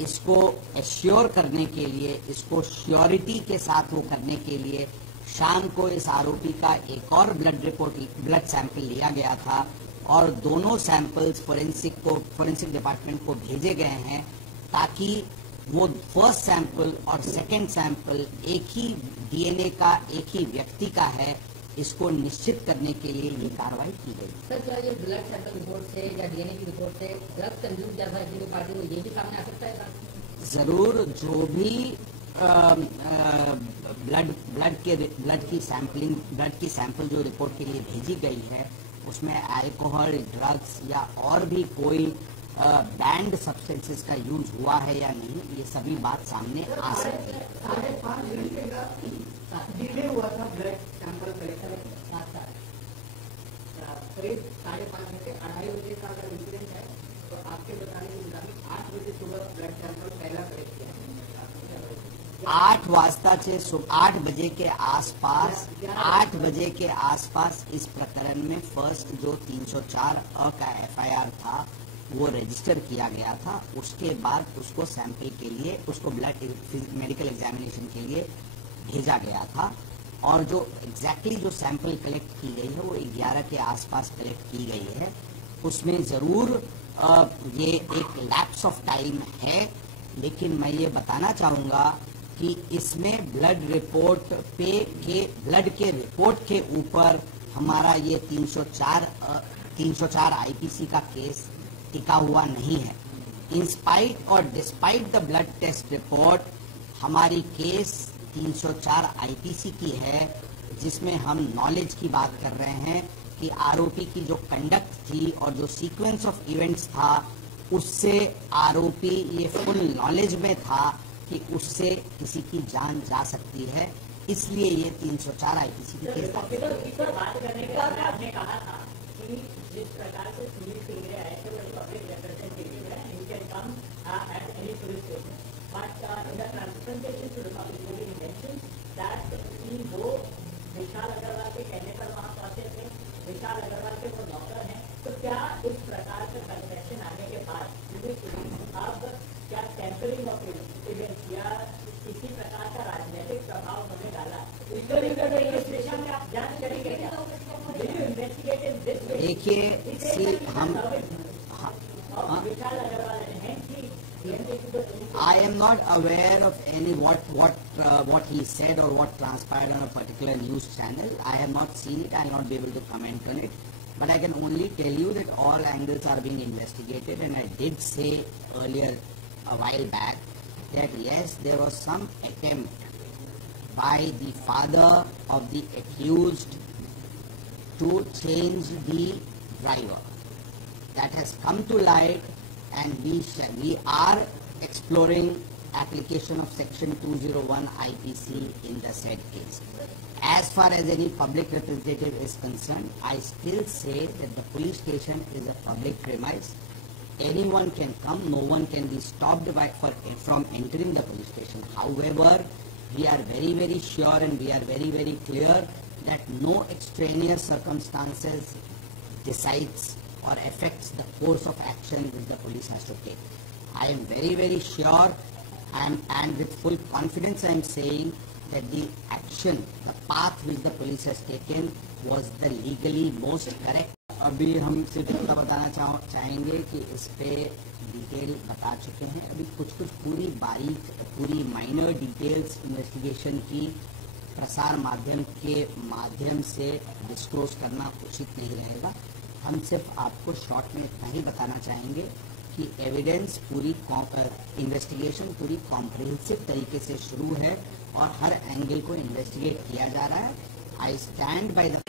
इसको एश्योर करने के लिए, इसको श्योरिटी के साथ वो करने के लिए शाम को इस आरोपी का एक और ब्लड सैंपल लिया गया था और दोनों सैंपल्स फोरेंसिक डिपार्टमेंट को भेजे गए हैं, ताकि वो फर्स्ट सैंपल और सेकंड सैंपल एक ही डीएनए का, एक ही व्यक्ति का है, इसको निश्चित करने के लिए ये कार्रवाई की गई। सर क्या ये ब्लड सैंपल रिपोर्ट से या डीएनए की रिपोर्ट से ड्रग्स कंज्यूम किया था किसी पार्टी को, ये भी सामने आ सकता है? जरूर, जो भी ब्लड की सैंपल जो रिपोर्ट के लिए भेजी गई है, उसमें अल्कोहल, ड्रग्स या और भी कोई बैंड सब्सटेंसेस का यूज हुआ है या नहीं, ये सभी बात सामने आ सकती है। 5.5 घंटे का डिले हुआ था ब्लड सैंपल कलेक्शन में, करीब 5.5 घंटे, 2.5 बजे का अगर इंसिडेंट है तो आपके बताने के मुताबिक 8 बजे सुबह ब्लड सैंपल पहला कलेक्ट किया। 8 बजे के आसपास इस प्रकरण में फर्स्ट जो 304 का एफआईआर था वो रजिस्टर किया गया था। उसके बाद उसको सैंपल के लिए, उसको ब्लड मेडिकल एग्जामिनेशन के लिए भेजा गया था और जो एग्जैक्टली जो सैंपल कलेक्ट की गई है वो 11 के आसपास कलेक्ट की गई है। उसमें जरूर ये एक लैप्स ऑफ टाइम है, लेकिन मैं ये बताना चाहूंगा कि इसमें ब्लड के रिपोर्ट के ऊपर हमारा ये 304 आईपीसी का केस टिका हुआ नहीं है। इन स्पाइट और despite the blood test report हमारी केस 304 आईपीसी की है, जिसमें हम नॉलेज की बात कर रहे हैं कि आरोपी की जो कंडक्ट थी और जो सीक्वेंस ऑफ इवेंट्स था, उससे आरोपी ये फुल नॉलेज में था कि उससे किसी की जान जा सकती है, इसलिए ये 304 आईपीसी की केस बात करने के बाद आपने कहा था कि जिस प्रकार से सुनील सिंगरे आए थे वो पब्लिक रिप्रेजेंटेटिव है, you can come at any police station, but in the transplantation to the public body mention that वो विशाल अग्रवाल के कहने पर वहां पहुंचे थे। विशाल अग्रवाल के वो नौकर हैं, तो क्या इस प्रकार का कंसेप्शन आने के बाद अब क्या टेम्परिंग ऑफ एविडेंस या किसी प्रकार का राजनीतिक प्रभाव होने डाला? इन्वेस्टिगेशन में आप जांच करेंगे क्या? देखिए, हम विशाल अग्रवाल हैं कि I am not aware of any what he said or what transpired on a particular news channel. I have not seen it. I will not be able to comment on it. But I can only tell you that all angles are being investigated, and I did say earlier a while back that yes, there was some attempt by the father of the accused to change the driver. That has come to light, and we are exploring application of section 201 IPC in the said case. As far as any public representative is concerned, I still say that the police station is a public premise. Anyone can come, no one can be stopped from entering the police station. However, we are very, very sure and we are very, very clear that no extraneous circumstances decides or affects the course of action which the police has to take. I am very, very sure and with full confidence I am saying that the action, the path which the police has taken was the legally most correct. अभी हम सिर्फ इतना बताना चाहेंगे कि इस पे डिटेल बता चुके हैं। अभी कुछ पूरी बारीक, पूरी माइनर डिटेल्स इन्वेस्टिगेशन की प्रसार माध्यम के माध्यम से डिस्क्लोज करना उचित नहीं रहेगा। हम सिर्फ आपको शॉर्ट में इतना ही बताना चाहेंगे कि एविडेंस पूरी इन्वेस्टिगेशन पूरी कॉम्प्रिहेंसिव तरीके से शुरू है और हर एंगल को इन्वेस्टिगेट किया जा रहा है। I stand by the